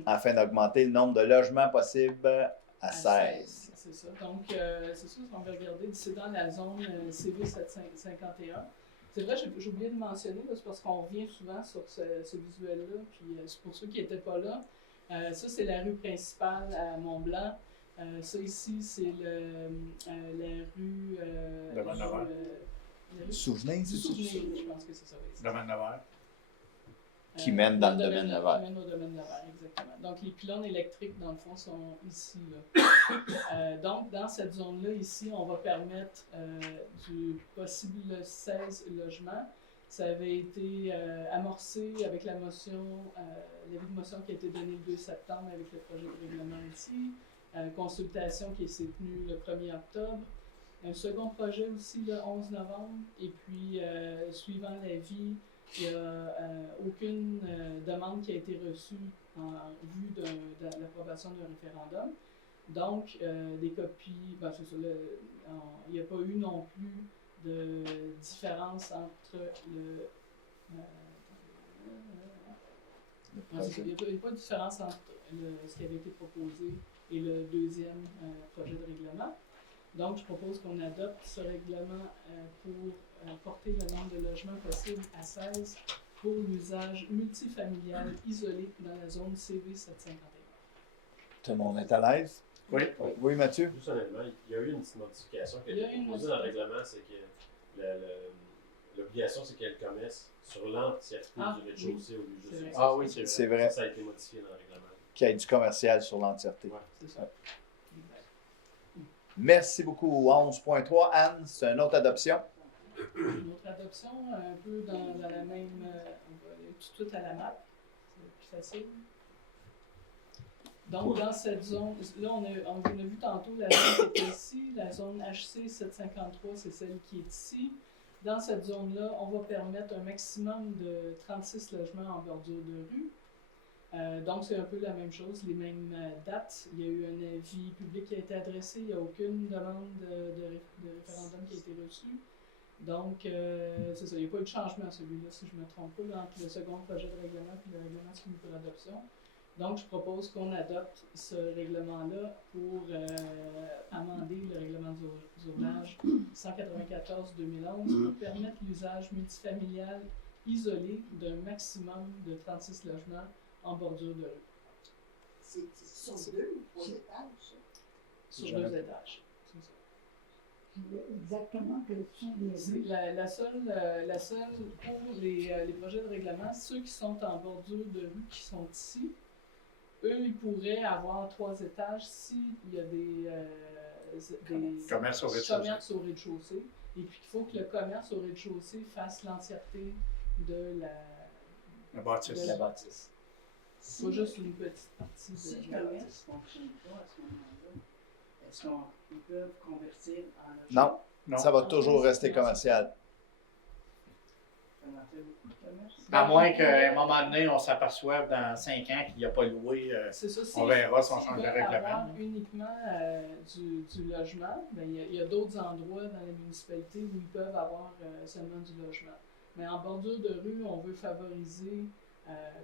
afin d'augmenter le nombre de logements possibles à 16. C'est ça. Donc, c'est ça qu'on va regarder. C'est dans la zone CV 751. C'est vrai, j'ai oublié de mentionner, c'est parce qu'on revient souvent sur ce visuel-là. Puis, c'est pour ceux qui n'étaient pas là. Ça, c'est la rue principale à Mont-Blanc. Ça ici, c'est la rue. Souvenez, c'est ça? Je pense que c'est ça. Oui, Domaine de verre. Qui mène dans le domaine de verre. Qui mène au domaine de verre, exactement. Donc, les pylônes électriques, dans le fond, sont ici. Là. Donc, dans cette zone-là, ici, on va permettre du possible 16 logements. Ça avait été amorcé avec la motion, l'avis de motion qui a été donné le 2 septembre avec le projet de règlement ici. Consultation qui s'est tenue le 1er octobre. Un second projet aussi le 11 novembre. Et puis, suivant l'avis, il n'y a aucune demande qui a été reçue en vue de l'approbation d'un référendum. Donc, des copies, c'est ça, il n'y a pas eu non plus de différence entre le. Il n'y a pas de différence entre ce qui avait été proposé et le deuxième projet de règlement. Donc, je propose qu'on adopte ce règlement pour porter le nombre de logements possibles à 16 pour l'usage multifamilial isolé dans la zone CV 751. Tout le monde est à l'aise? Oui. Oui, Mathieu? Juste honnêtement, il y a eu une petite modification qui a été proposée dans le règlement, c'est que l'obligation, c'est qu'il y ait le commerce sur l'entièreté du rez-de-chaussée au lieu de juste. Ah oui, c'est vrai. Ça a été modifié dans le règlement. Qu'il y ait du commercial sur l'entièreté. Ouais. C'est ça. Merci beaucoup. 11.3, Anne, c'est une autre adoption. Une autre adoption, un peu dans la même. On va aller tout de suite à la map. C'est plus facile. Donc, dans cette zone, là, on a vu tantôt la zone qui est ici, la zone HC 753, c'est celle qui est ici. Dans cette zone-là, on va permettre un maximum de 36 logements en bordure de rue. Donc, c'est un peu la même chose, les mêmes dates. Il y a eu un avis public qui a été adressé, il n'y a aucune demande de référendum qui a été reçue. Donc, c'est ça, il n'y a pas eu de changement à celui-là, si je ne me trompe pas, entre le second projet de règlement et le règlement soumis pour adoption. Donc, je propose qu'on adopte ce règlement-là pour amender le règlement du zonage 194-2011 pour permettre l'usage multifamilial isolé d'un maximum de 36 logements en bordure de rue. C'est sur 2 ou 3 étages? Sur 2 étages. C'est ça. Exactement, quelles sont les rues? La seule pour les projets de règlement, ceux qui sont en bordure de rue, qui sont ici, eux, ils pourraient avoir 3 étages s'il y a des Commerce au rez-de-chaussée. commerces au rez-de-chaussée. Et puis, il faut que le commerce au rez-de-chaussée fasse l'entièreté de La bâtisse. de la bâtisse. Pas juste une petite partie Si de le la commerce bâtisse. ne fonctionne pas à ce moment-là, est-ce qu'ils peuvent convertir en logement? Non, Non. ça va toujours rester commercial. On en fait beaucoup de commerce. À moins qu'à un moment donné, on s'aperçoive dans 5 ans qu'il n'y a pas loué. C'est ça, On verra si on s'ils change de veulent règlement. avoir uniquement du logement, ben, il y a d'autres endroits dans les municipalités où ils peuvent avoir seulement du logement. Mais en bordure de rue, on veut favoriser,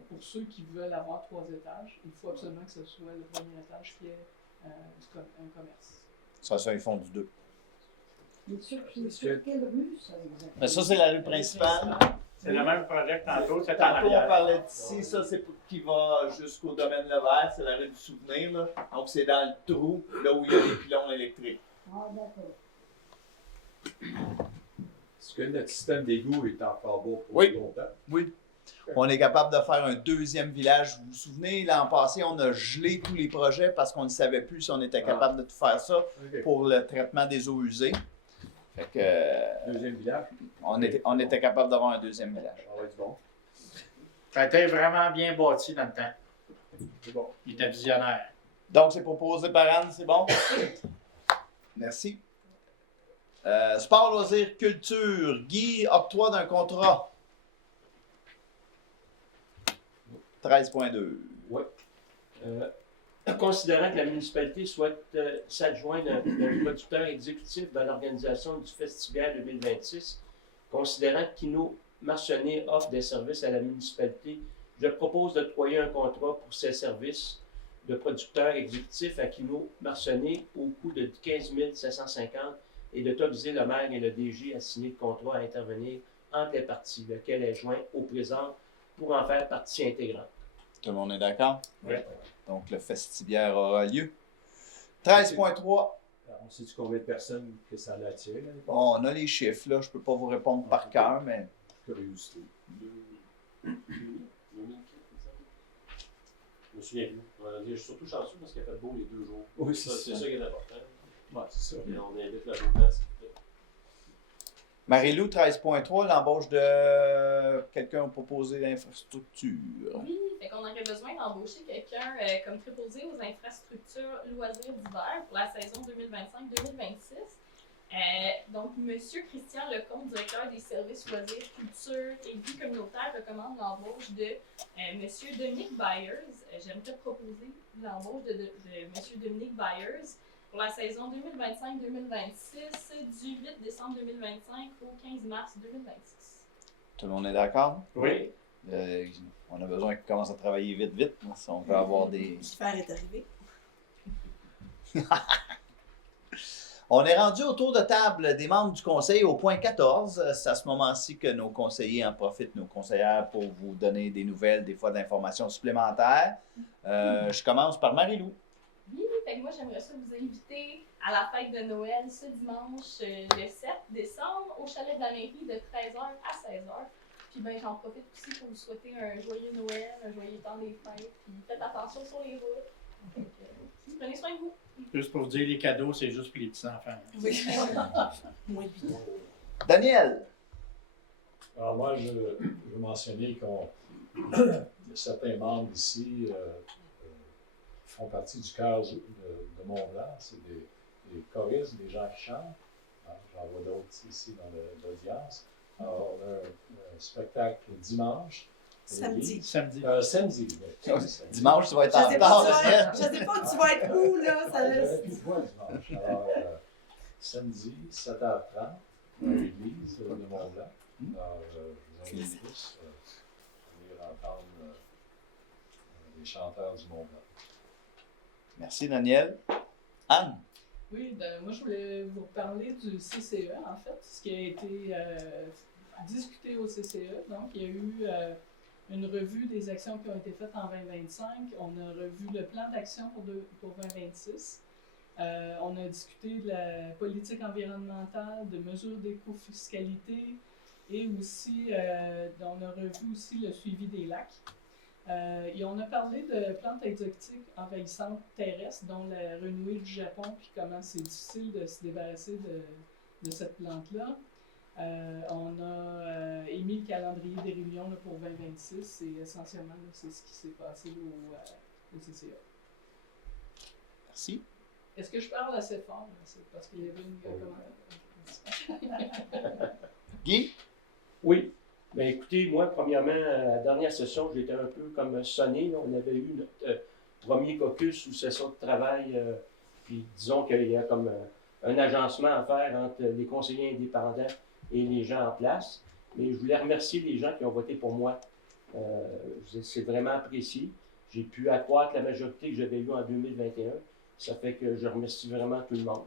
pour ceux qui veulent avoir 3 étages, il faut absolument que ce soit le premier étage qui ait un commerce. Ça, ils font du 2. Mais sur quelle rue, ça, exactement? Mais ça, c'est la rue principale. C'est le même projet que tantôt, c'est en Tantôt, on arrière. parlait d'ici, ça, c'est qui va jusqu'au domaine Levert, c'est la rue du Souvenir, là. Donc, c'est dans le trou, là où il y a les pylônes électriques. Ah, d'accord. Est-ce que notre système d'égout est encore beau pour Oui. longtemps? Oui. On est capable de faire un deuxième village. Vous vous souvenez, l'an passé, on a gelé tous les projets parce qu'on ne savait plus si on était capable de tout faire ça OK. pour le traitement des eaux usées. Fait que, Deuxième village, on était capable d'avoir un deuxième village. ça va être bon. Ça a été vraiment bien bâti dans le temps. C'est bon. Il était visionnaire. Donc, c'est proposé par Anne, c'est bon? Merci. Sport, loisirs, culture. Guy, octroi d'un contrat. 13.2. Considérant que la municipalité souhaite s'adjoindre un producteur exécutif dans l'organisation du Festival 2026, considérant qu'Inno Marchonnet offre des services à la municipalité, je propose d'octroyer un contrat pour ces services de producteur exécutif à Kino Marchonnet au coût de 15 750 et d'autoriser le maire et le DG à signer le contrat à intervenir entre les parties, lequel est joint au présent pour en faire partie intégrante. Tout le monde est d'accord? Oui. Donc, le festibiaire aura lieu. 13.3. On sait-tu combien de personnes que ça a attiré? Là, Bon, on a les chiffres, là. Je ne peux pas vous répondre par cœur, mais Curiosité. 2004, il me semble. Je me souviens plus. On est surtout chanceux parce qu'il a fait beau les 2 jours. Oui, C'est ça qui est important. Ouais, c'est ça. Et on invite le beau temps, s'il vous plaît. Marie-Lou, 13.3, l'embauche de quelqu'un a proposé l'infrastructure. Oui, fait qu'on aurait besoin d'embaucher quelqu'un comme préposé aux infrastructures loisirs d'hiver pour la saison 2025-2026. Donc, M. Christian Lecomte, directeur des services loisirs, culture et vie communautaire, recommande l'embauche de M. Dominique Byers. J'aimerais proposer l'embauche de M. Dominique Byers pour la saison 2025-2026 du 8 décembre 2025 au 15 mars 2026. Tout le monde est d'accord? Oui. On a besoin qu'il commence à travailler vite, hein, si on veut avoir des... L'hiver est arrivé. On est rendu autour de table des membres du conseil au point 14. C'est à ce moment-ci que nos conseillers en profitent, nos conseillères, pour vous donner des nouvelles, des fois d'informations supplémentaires. Je commence par Marie-Lou. Oui, fait que moi j'aimerais ça vous inviter à la fête de Noël ce dimanche le 7 décembre au chalet de la mairie de 13h à 16h. Puis ben j'en profite aussi pour vous souhaiter un joyeux Noël, un joyeux temps des fêtes. Puis faites attention sur les routes. Fait que, prenez soin de vous. Juste pour vous dire, les cadeaux, c'est juste pour les petits-enfants. Oui. Moins de 8 ans. Daniel. Alors moi, je veux mentionner qu'on certains membres ici font partie du cœur de Mont-Blanc. C'est des choristes, des gens qui chantent. J'en vois d'autres ici dans l'audience. Alors, on a un spectacle dimanche. Samedi. Samedi. Samedi. Dimanche, tu vas être Je en sais pas, retard. je sais pas où tu vas être où, là. Ça laisse. Puis quoi dimanche? Alors, samedi, 7h30, à l'église de Mont-Blanc. Alors, je vous invite tous à venir entendre les chanteurs du Mont-Blanc. Merci, Daniel. Anne? Oui, moi je voulais vous parler du CCE, en fait, ce qui a été discuté au CCE. Donc, il y a eu une revue des actions qui ont été faites en 2025. On a revu le plan d'action pour 2026. On a discuté de la politique environnementale, de mesures d'éco-fiscalité et aussi, on a revu aussi le suivi des lacs. Et on a parlé de plantes exotiques envahissantes terrestres, dont la renouée du Japon, puis comment c'est difficile de se débarrasser de cette plante-là. On a émis le calendrier des réunions là, pour 2026 et essentiellement, là, c'est ce qui s'est passé au CCA. Merci. Est-ce que je parle assez fort? C'est parce qu'il y avait une commande. Guy? Oui. Bien, écoutez, moi, premièrement, à la dernière session, j'étais un peu comme sonné. Là. On avait eu notre premier caucus ou session de travail. Puis disons qu'il y a comme un agencement à faire entre les conseillers indépendants et les gens en place. Mais je voulais remercier les gens qui ont voté pour moi. C'est vraiment apprécié. J'ai pu accroître la majorité que j'avais eue en 2021. Ça fait que je remercie vraiment tout le monde.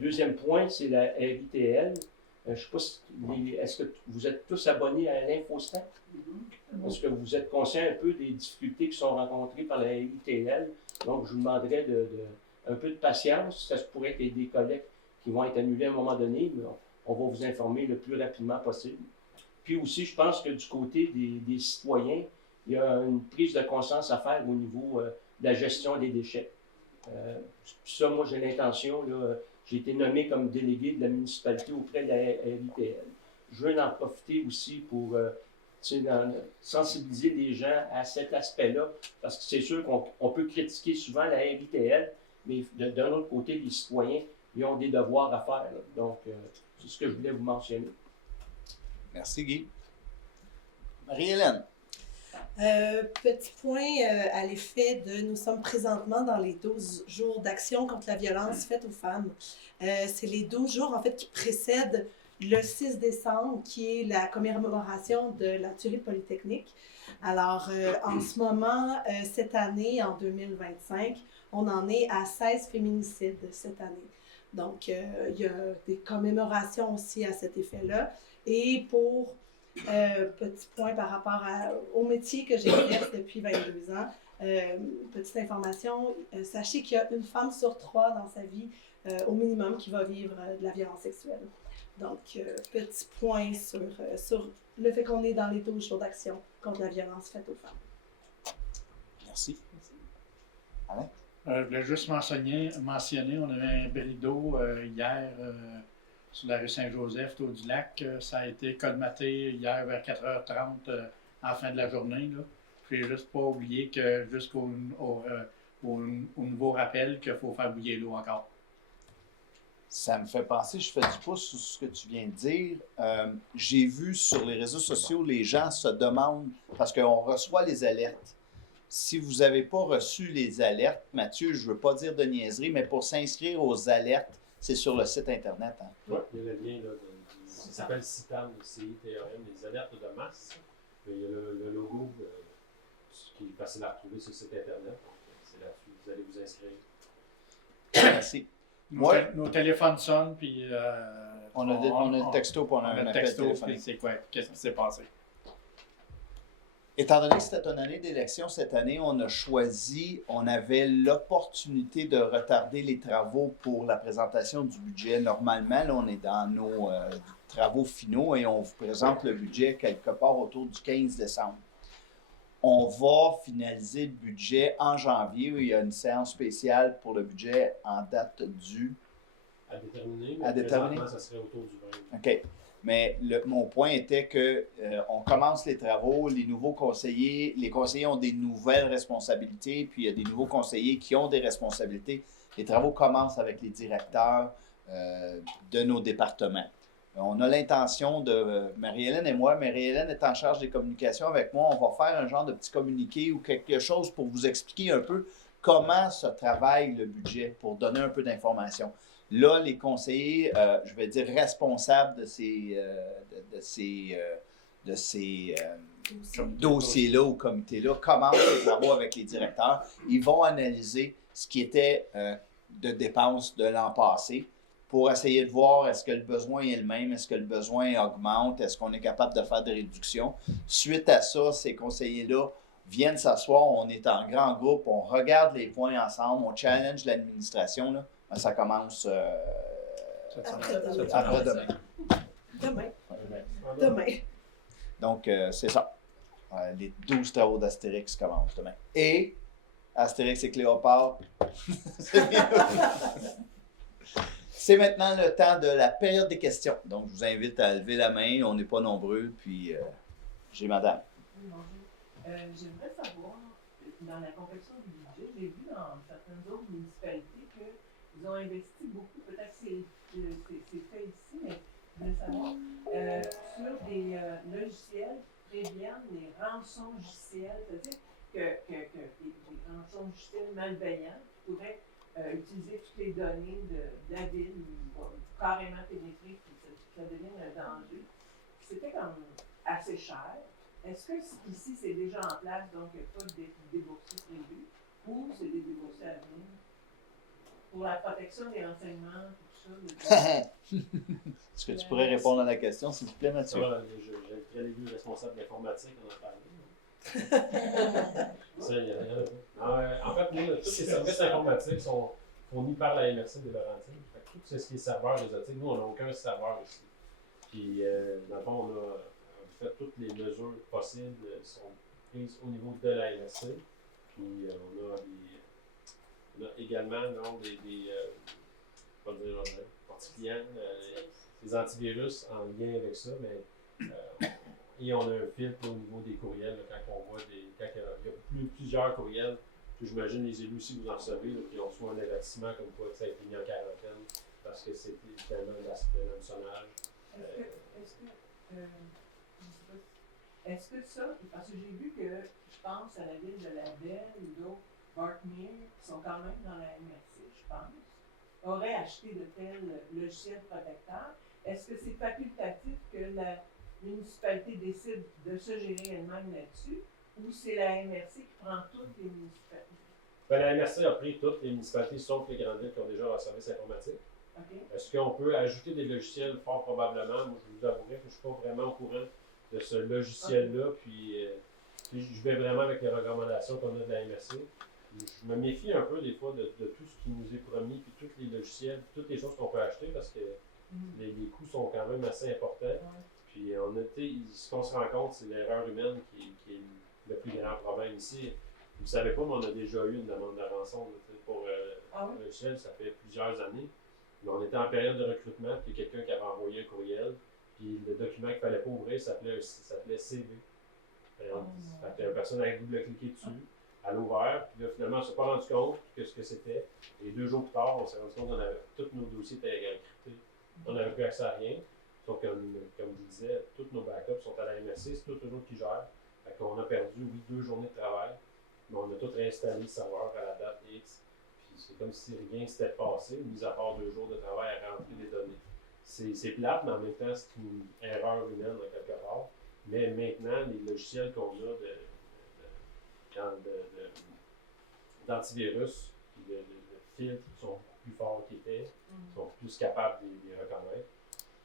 Deuxième point, c'est la RITL. Je ne sais pas si est-ce que vous êtes tous abonnés à l'Infostat? Est-ce que vous êtes conscients un peu des difficultés qui sont rencontrées par la RITL? Donc, je vous demanderais un peu de patience. Ça se pourrait qu'il y ait des collectes qui vont être annulées à un moment donné, mais on va vous informer le plus rapidement possible. Puis aussi, je pense que du côté des citoyens, il y a une prise de conscience à faire au niveau de la gestion des déchets. Ça, moi, j'ai l'intention, j'ai été nommé comme délégué de la municipalité auprès de la RITL. Je veux en profiter aussi pour sensibiliser les gens à cet aspect-là, parce que c'est sûr qu'on peut critiquer souvent la RITL, mais d'un autre côté, les citoyens, ils ont des devoirs à faire. Là. Donc, c'est ce que je voulais vous mentionner. Merci, Guy. Marie-Hélène? Petit point à l'effet de nous sommes présentement dans les 12 jours d'action contre la violence faite aux femmes. C'est les 12 jours en fait qui précèdent le 6 décembre qui est la commémoration de la tuerie polytechnique. Alors en ce moment, cette année, en 2025, on en est à 16 féminicides cette année. Donc il y a des commémorations aussi à cet effet-là. Et pour petit point par rapport au métier que j'exerce depuis 22 ans. Petite information, sachez qu'il y a une femme sur 3 dans sa vie, au minimum, qui va vivre de la violence sexuelle. Donc, petit point sur le fait qu'on est dans les 12 jours d'action contre la violence faite aux femmes. Merci. Alain? Je voulais juste mentionner, on avait un bérideau hier sur la rue Saint-Joseph, au du lac. Ça a été colmaté hier vers 4h30 en fin de la journée. Je n'ai juste pas oublié que jusqu'au nouveau rappel qu'il faut faire bouillir l'eau encore. Ça me fait penser, je fais du pouce sur ce que tu viens de dire. J'ai vu sur les réseaux sociaux, les gens se demandent, parce qu'on reçoit les alertes. Si vous n'avez pas reçu les alertes, Mathieu, je ne veux pas dire de niaiserie, mais pour s'inscrire aux alertes, c'est sur le site Internet. Hein? Oui, il y a le lien, là, ça s'appelle CITAM, C-I-T-A-M, les alertes de masse. Il y a le logo qui est facile à retrouver sur le site Internet. C'est là-dessus, vous allez vous inscrire. Merci. Nos téléphones sonnent, puis on a un texto pour un appel téléphonique. C'est quoi? Qu'est-ce qui s'est passé? Étant donné que c'était une année d'élection, cette année, on avait l'opportunité de retarder les travaux pour la présentation du budget. Normalement, là, on est dans nos travaux finaux et on vous présente le budget quelque part autour du 15 décembre. On va finaliser le budget en janvier, où il y a une séance spéciale pour le budget en date du... À déterminer, mais présentement, ça serait autour du 20. OK. Mais mon point était qu'on commence les travaux, les conseillers ont des nouvelles responsabilités, puis il y a des nouveaux conseillers qui ont des responsabilités. Les travaux commencent avec les directeurs de nos départements. On a l'intention de, Marie-Hélène et moi, Marie-Hélène est en charge des communications avec moi, on va faire un genre de petit communiqué ou quelque chose pour vous expliquer un peu comment se travaille le budget, pour donner un peu d'informations. Là, les conseillers, je vais dire responsables de ces dossiers-là ou comités-là commencent les travaux avec les directeurs. Ils vont analyser ce qui était de dépenses de l'an passé pour essayer de voir est-ce que le besoin est le même, est-ce que le besoin augmente, est-ce qu'on est capable de faire des réductions. Suite à ça, ces conseillers-là viennent s'asseoir, on est en grand groupe, on regarde les points ensemble, on challenge l'administration. Là. Ben, ça commence après-demain. Demain. Donc, c'est ça. Les 12 travaux d'Astérix commencent demain. Et Astérix et Cléopâtre, c'est bien. C'est maintenant le temps de la période des questions. Donc, je vous invite à lever la main. On n'est pas nombreux. Puis, j'ai madame. Oui, bonjour. J'aimerais savoir, dans la confection du budget, j'ai vu dans certaines autres municipalités qu'ils ont investi beaucoup, peut-être que c'est fait ici, mais je voulais savoir, sur des logiciels qui préviennent les rançongiciels, c'est-à-dire que des rançongiciels malveillants qui pourraient utiliser toutes les données de la ville, ou carrément pénétrer, puis ça devient un danger. C'était comme assez cher. Est-ce que ici c'est déjà en place, donc il n'y a pas de déboursés prévus, ou c'est des déboursés à venir? Pour la protection des renseignements, tout ça. Est-ce que tu pourrais répondre à la question, s'il te plaît, Mathieu? J'inviterais les deux responsables d'informatique, on en parlait. Ça, il y en a pas. En fait, nous, tous les services informatiques sont fournis par la MRC des Laurentides. Tout ce qui est serveur réseautique, nous, on n'a aucun serveur ici. Puis, dans le fond, on a fait toutes les mesures possibles sont prises au niveau de la MRC. Puis, on a également pas dire anti-clients, des antivirus en lien avec ça, mais et on a un filtre au niveau des courriels, là, quand on voit quand il y a plusieurs courriels, puis j'imagine les élus aussi vous en recevez, qui ont soit un avertissement comme quoi ça a été mis en quarantaine parce que c'était tellement d'hameçonnage. Est-ce que ça, parce que j'ai vu que je pense à la ville de La Belle ou d'autres, Barkmere, qui sont quand même dans la MRC, je pense, auraient acheté de tels logiciels protecteurs. Est-ce que c'est facultatif que la municipalité décide de se gérer elle-même là-dessus, ou c'est la MRC qui prend toutes les municipalités? Ben, la MRC a pris toutes les municipalités, sauf les grandes villes qui ont déjà leur service informatique. Okay. Est-ce qu'on peut ajouter des logiciels? Fort probablement. Moi, je vous avouerai que je ne suis pas vraiment au courant de ce logiciel-là, puis je vais vraiment avec les recommandations qu'on a de la MRC. Je me méfie un peu des fois de tout ce qui nous est promis, puis tous les logiciels, toutes les choses qu'on peut acheter, parce que les coûts sont quand même assez importants. Puis ce qu'on se rend compte, c'est l'erreur humaine qui est le plus grand problème ici. Vous ne savez pas, mais on a déjà eu une demande de rançon pour le logiciel, ça fait plusieurs années. Mais on était en période de recrutement, puis quelqu'un qui avait envoyé un courriel, puis le document qu'il ne fallait pas ouvrir s'appelait CV. Fait que la personne a double-cliqué dessus, elle a ouvert, puis là, finalement, on ne s'est pas rendu compte de ce que c'était. Et 2 jours plus tard, on s'est rendu compte que tous nos dossiers étaient encryptés. On n'avait plus accès à rien. Donc, comme je disais, tous nos backups sont à la MRC, c'est tout eux autres qui gèrent. Fait qu'on a perdu, 2 journées de travail, mais on a tout réinstallé le serveur à la date X. Puis c'est comme si rien ne s'était passé, mis à part 2 jours de travail à rentrer des données. C'est plate, mais en même temps, c'est une erreur humaine quelque part. Mais maintenant, les logiciels qu'on a d'antivirus, de filtres sont plus forts qu'ils étaient, sont plus capables de les reconnaître.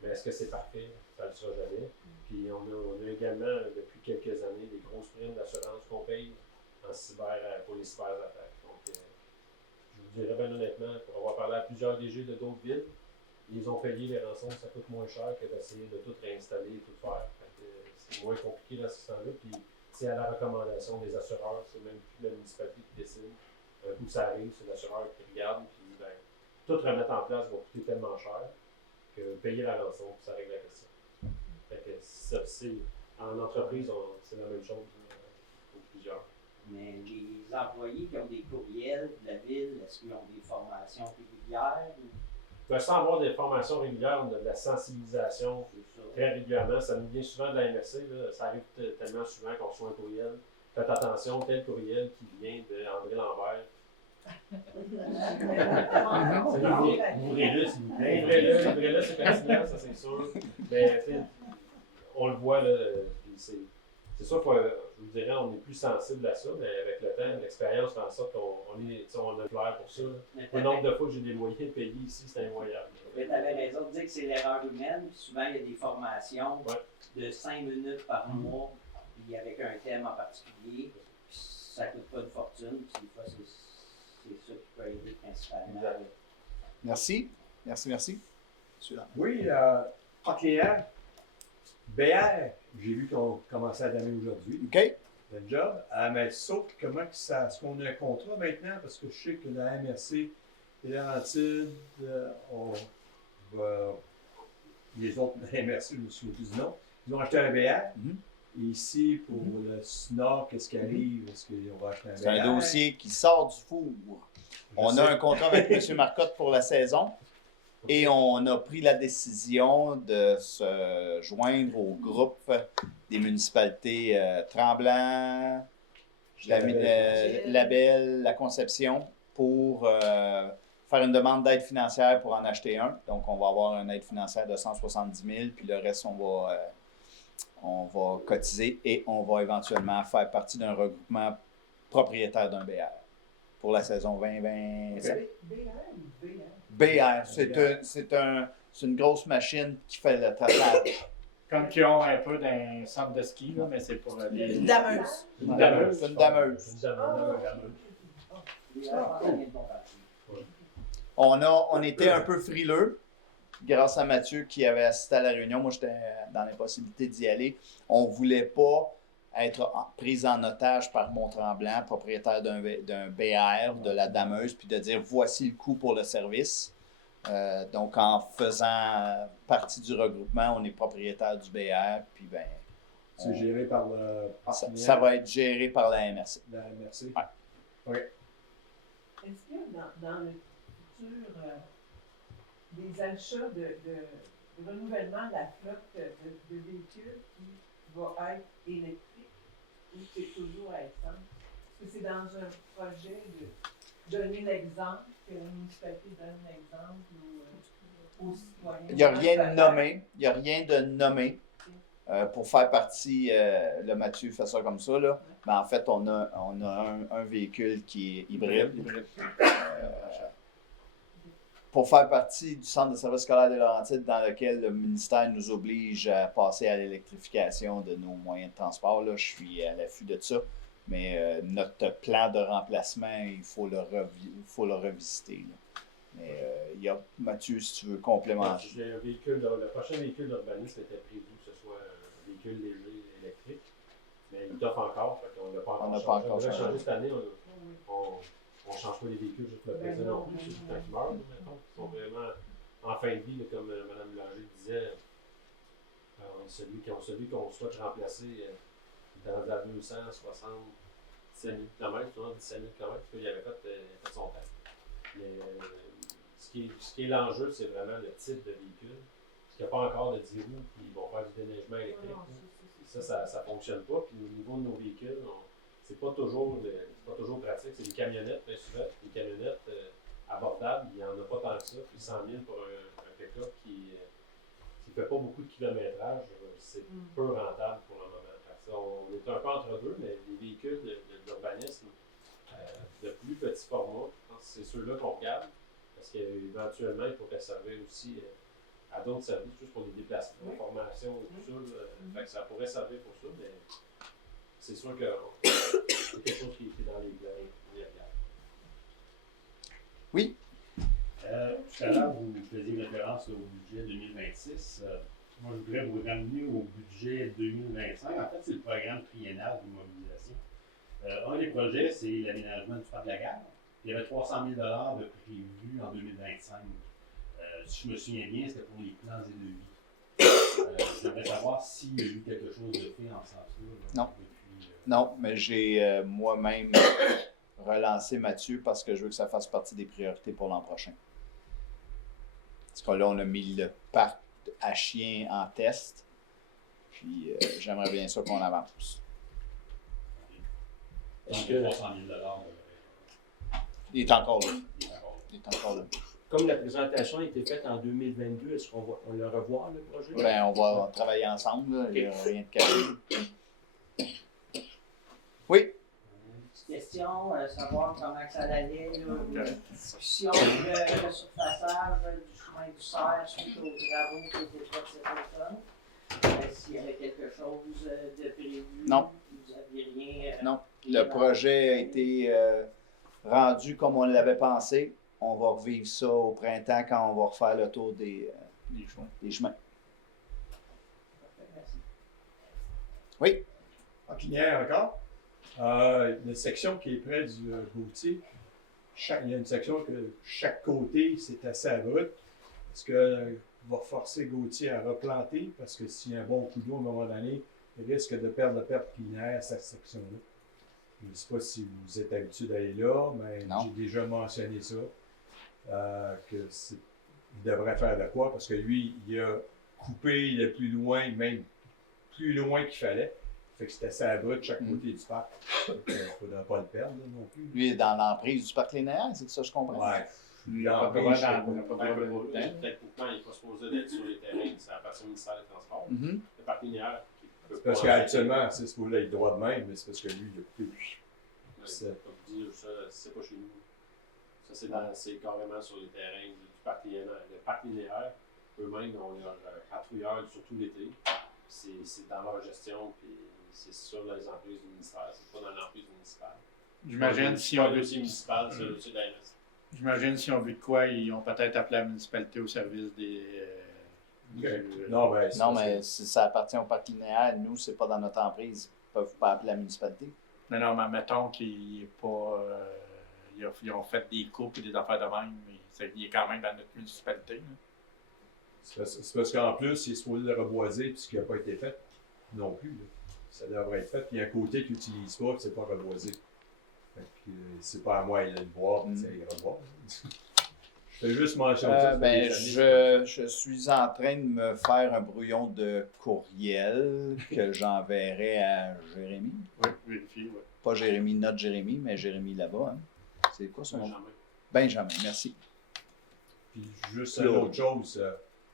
Mais est-ce que c'est parfait? Ça ne le sera jamais. Puis on a également, depuis quelques années, des grosses primes d'assurance qu'on paye pour les cyberattaques. Donc, je vous dirais bien honnêtement, pour avoir parlé à plusieurs DG de d'autres villes, ils ont payé les rançons, ça coûte moins cher que d'essayer de tout réinstaller et tout faire. C'est moins compliqué dans ce temps-là. Puis c'est à la recommandation des assureurs, c'est même plus la municipalité qui décide. Un coup ça arrive, c'est l'assureur qui regarde, puis tout remettre en place va coûter tellement cher que payer la rançon, ça règle la question. Fait que ça, en entreprise, c'est la même chose pour plusieurs. Mais les employés qui ont des courriels de la ville, est-ce qu'ils ont des formations régulières? Sans avoir des formations régulières, on a de la sensibilisation très régulièrement. Ça nous vient souvent de la MRC. Là. Ça arrive tellement souvent qu'on reçoit un courriel. Faites attention, tel courriel qui vient d'André Lambert. Ouvrez-le, s'il vous plaît. Ouvrez-le, c'est pertinent, ça c'est sûr. Mais on le voit, là, Puis c'est sûr, je vous dirais, on est plus sensible à ça, mais avec le temps, l'expérience fait en sorte qu'on a clair pour ça. Le nombre de fois que j'ai des loyers payés ici, c'est incroyable. Tu avais raison de dire que c'est l'erreur humaine. Puis souvent, il y a des formations de 5 minutes par mois, puis avec un thème en particulier. Puis ça ne coûte pas de fortune. Puis des fois, c'est ça qui peut aider principalement. Exact. Merci. Merci. Celui-là. Oui, en client, BR, j'ai vu qu'on commençait à donner aujourd'hui. OK. Bel job. Mais sauf comment que ça, est-ce qu'on a un contrat maintenant? Parce que je sais que la MRC et Laurentides, les autres MRC, je me souviens plus du nom, ils ont acheté un BR. Et ici, pour le SNOR, qu'est-ce qui arrive? Est-ce qu'on va acheter un BR? C'est un dossier qui sort du four. On a un contrat avec M. Marcotte pour la saison. Et on a pris la décision de se joindre au groupe des municipalités Tremblant, Labelle, La Conception pour faire une demande d'aide financière pour en acheter un. Donc, on va avoir une aide financière de 170 000, puis le reste, on va cotiser et on va éventuellement faire partie d'un regroupement propriétaire d'un BR pour la saison 2027. BR ou VR? BR, c'est une grosse machine qui fait le traçage. Comme qu'ils ont un peu d'un centre de ski, là, mais c'est pour les. Une dameuse. Une dameuse. Une dameuse. On était un peu frileux grâce à Mathieu qui avait assisté à la réunion. Moi, j'étais dans l'impossibilité d'y aller. On ne voulait pas être pris en otage par Mont-Tremblant, propriétaire d'un BR, de la dameuse, puis de dire voici le coût pour le service. Donc, en faisant partie du regroupement, on est propriétaire du BR, puis ben. C'est géré par le partenaire. Ça va être géré par la MRC. La MRC. Ouais. Oui. Est-ce qu'il y a dans le futur des achats de renouvellement de la flotte de véhicules qui va être électrique ou c'est toujours à essence? Est-ce que c'est dans un projet de donner l'exemple, que la municipalité donne l'exemple aux citoyens? Il n'y a rien de nommé. Pour faire partie, le Mathieu fait ça comme ça, là. Mais en fait, on a un véhicule qui est hybride. Pour faire partie du centre de service scolaire des Laurentides, dans lequel le ministère nous oblige à passer à l'électrification de nos moyens de transport, là, je suis à l'affût de ça. Mais notre plan de remplacement, il faut le revisiter. Là. Mais il y a Mathieu, si tu veux complémenter. J'ai un véhicule, le prochain véhicule d'urbanisme était prévu que ce soit un véhicule léger électrique, mais il t'offre encore, fait qu'on n'a pas encore changé. On a changé cette année, on ne change pas les véhicules juste pour le plaisir non plus, c'est tout le temps qui meurent, mettons, qui sont vraiment en fin de vie, là, comme Mme Langer disait. Celui qu'on souhaite remplacer est rendu à 267 000 km, 17 000 km, il avait fait son temps. Mais ce qui est l'enjeu, c'est vraiment le type de véhicule. Parce qu'il n'y a pas encore de 10 roues qui vont faire du déneigement électrique. Ça ne fonctionne pas. Puis au niveau de nos véhicules, c'est pas toujours pratique. C'est des camionnettes, bien souvent. Des camionnettes abordables, il n'y en a pas tant que ça. Puis 100 000 pour un pick-up qui ne fait pas beaucoup de kilométrage, c'est peu rentable pour le moment. On est un peu entre deux, mais les véhicules d'urbanisme de plus petit format, je pense que c'est ceux-là qu'on regarde. Parce qu'éventuellement, il pourrait servir aussi à d'autres services, juste pour les déplacements, formation, tout ça. Fait que ça pourrait servir pour ça, mais c'est sûr que c'est quelque chose qui est dans les plans. Oui. Tout à l'heure, vous faisiez référence au budget 2026. Moi, je voudrais vous ramener au budget 2025. En fait, c'est le programme triennal de mobilisation. Un des projets, c'est l'aménagement du parc de la gare. Il y avait 300 000 de prévus en 2025. Si je me souviens bien, c'était pour les plans et devis. J'aimerais savoir s'il y a eu quelque chose de fait en ce sens-là. Non. Non, mais j'ai moi-même relancé Mathieu parce que je veux que ça fasse partie des priorités pour l'an prochain. Parce que là, on a mis le parc à chien en test. Puis j'aimerais bien ça qu'on avance. Est-ce que 300 000 il est encore là. Il est encore là. Comme la présentation a été faite en 2022, est-ce qu'on va le revoir, le projet? Ben, on va travailler ensemble, là. Il n'y a rien de caché. Oui? Petite question, savoir comment que ça allait, là, une discussion de le surfaçage du chemin du Cerf suite aux travaux qui étaient faits cet automne. S'il y avait quelque chose de prévu? Non. Vous n'aviez rien? Non. Le projet a été rendu comme on l'avait pensé. On va revivre ça au printemps quand on va refaire le tour des chemins. Merci. Oui? En pinière encore. Une section qui est près du Gautier. Il y a une section que chaque côté, c'est assez abrupt. Est-ce que va forcer Gautier à replanter? Parce que s'il y a un bon coup d'eau à un moment donné, il risque de perdre la perte pinière, cette section-là. Je ne sais pas si vous êtes habitué d'aller là, mais j'ai déjà mentionné ça. Il devrait faire de quoi? Parce que lui, il a coupé le plus loin, même plus loin qu'il fallait. Fait que c'était assez abrupt de chaque côté du parc. Il ne faudra pas le perdre là, non plus. Lui est dans l'emprise du parc linéaire, c'est ça que je comprends? Ouais. Il n'a pas le droit Peut-être pourtant, il n'est pas supposé d'être sur les terrains, c'est à partir du ministère des Transports. Mhm. Le parc linéaire. C'est parce qu'habituellement, c'est supposé être droit de même, mais c'est parce que lui, il a coupé. Comme dire, ça, c'est pas chez nous. Ça, c'est carrément sur les terrains du parc linéaire. Le parc linéaire, eux-mêmes, ont leurs patrouilleurs, surtout l'été. C'est dans leur gestion, puis c'est sur les emprises du ministère. C'est pas dans l'emprise municipale. J'imagine si on veut. Municipal, c'est le dessus d'AMS. J'imagine si on veut de quoi, ils ont peut-être appelé la municipalité au service des. Non, mais si ça appartient au parc linéaire, nous, c'est pas dans notre emprise. Ils peuvent pas appeler la municipalité. Non, mais mettons qu'il n'est pas. Ils ont fait des coupes et des affaires de même, mais il est quand même dans notre municipalité. Là. C'est parce qu'en plus, il est supposé le reboiser, puis ce qui n'a pas été fait non plus. Là. Ça devrait être fait. Puis il y a un côté qu'il n'utilise pas, puis c'est pas reboisé. Fait que c'est pas à moi d'aller le voir, puis il reboise. Je fais juste mentionner ça. Je suis en train de me faire un brouillon de courriel que j'enverrai à Jérémy. Oui, vérifier, oui. Pas Jérémy, notre Jérémy, mais Jérémy là-bas. Hein. C'est quoi son nom? Benjamin, merci. Puis juste une autre chose,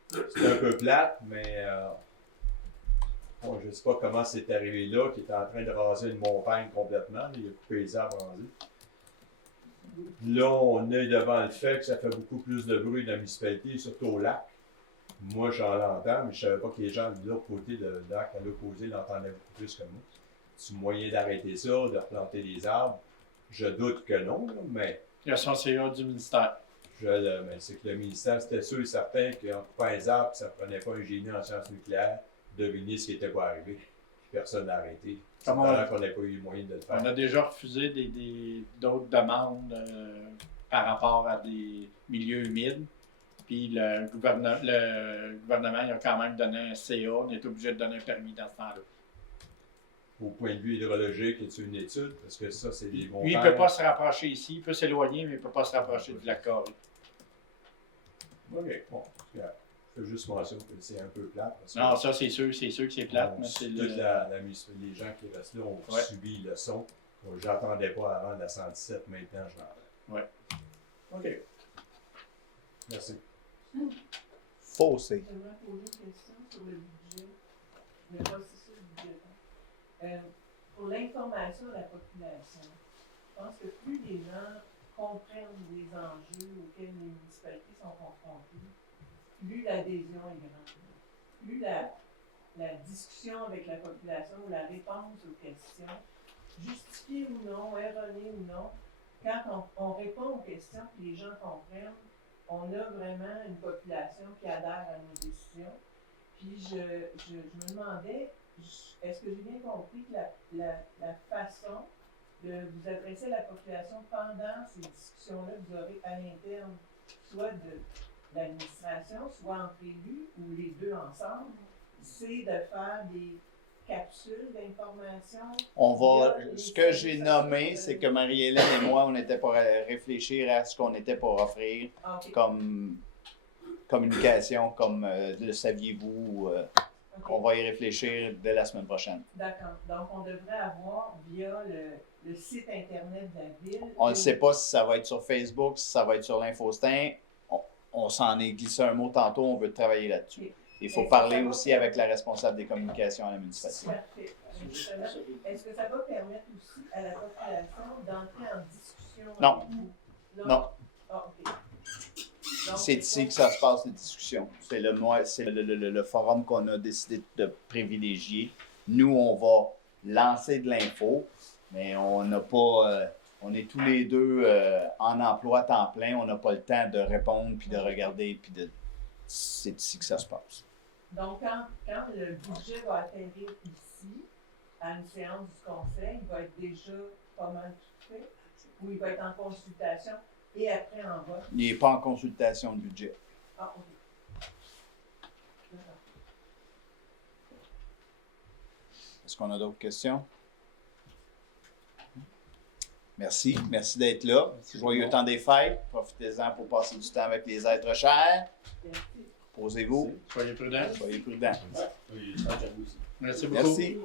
c'est un peu plate, mais bon, je ne sais pas comment c'est arrivé là, qu'il était en train de raser une montagne complètement. Là, il a coupé les arbres rasés. Là, on est devant le fait que ça fait beaucoup plus de bruit dans la municipalité, surtout au lac. Moi, j'en l'entends, mais je ne savais pas que les gens de l'autre côté de lac, à l'opposé, l'entendaient beaucoup plus que moi. C'est un moyen d'arrêter ça, de replanter des arbres. Je doute que non, là, mais... Il y a son CA du ministère. Mais c'est que le ministère, c'était sûr et certain qu'en coupant les arbres, ça ne prenait pas un génie en sciences nucléaires, deviner ce qui était pas arrivé. Personne n'a arrêté. C'est vrai qu'on n'a pas eu le moyen de le faire. On a déjà refusé d'autres demandes par rapport à des milieux humides. Puis le gouvernement il a quand même donné un CA. On est obligé de donner un permis dans ce temps-là. Au point de vue hydrologique, est-ce une étude? Parce que ça, c'est des montagnes. Lui, il ne peut pas se rapprocher ici. Il peut s'éloigner, mais il ne peut pas se rapprocher du lac Carré. OK, bon. Je fais juste mention que c'est un peu plate. Non, ça, c'est sûr que c'est plate. Mais c'est les gens qui restent là ont subi le son. J'entendais pas avant de la 117, maintenant je l'entends. Oui. OK. Merci. Faussé. J'aimerais poser une question sur le budget. Mais pas si c'est le budget. Pour l'information de la population, je pense que plus les gens comprennent les enjeux auxquels les municipalités sont confrontées, plus l'adhésion est grande. Plus la discussion avec la population ou la réponse aux questions, justifiée ou non, erronée ou non, quand on répond aux questions et les gens comprennent, on a vraiment une population qui adhère à nos décisions. Puis je me demandais, est-ce que j'ai bien compris que la façon de vous adresser à la population pendant ces discussions-là que vous aurez à l'interne, soit de l'administration, soit entre élus, ou les deux ensemble, c'est de faire des capsules d'information? Ce que j'ai nommé, c'est que Marie-Hélène et moi, on était pour réfléchir à ce qu'on était pour offrir comme communication, comme le saviez-vous. On va y réfléchir dès la semaine prochaine. D'accord. Donc, on devrait avoir via le site Internet de la Ville. On ne sait pas si ça va être sur Facebook, si ça va être sur l'Infostin. on s'en est glissé un mot tantôt, on veut travailler là-dessus. Ok. Il faut Est-ce que parler ça va aussi faire- avec la responsable des communications à la municipalité. Parfait. Justement, est-ce que ça va permettre aussi à la population d'entrer en discussion Non. avec vous? Non. Ah, ok. Donc, C'est ici que ça se passe, les discussions. C'est le forum qu'on a décidé de privilégier. Nous, on va lancer de l'info, mais on n'a pas... on est tous les deux en emploi à temps plein. On n'a pas le temps de répondre, puis de regarder, puis de... C'est ici que ça se passe. Donc, quand le budget va atterrir ici, à une séance du conseil, il va être déjà pas mal tout fait, ou il va être en consultation, et après en vote. Il n'est pas en consultation de budget. Ah, ok. D'accord. Est-ce qu'on a d'autres questions? Merci. Merci d'être là. Joyeux temps des fêtes. Profitez-en pour passer du temps avec les êtres chers. Merci. Posez-vous. Soyez prudents. Soyez prudents. Oui, ça, j'avoue aussi. Merci beaucoup. Merci.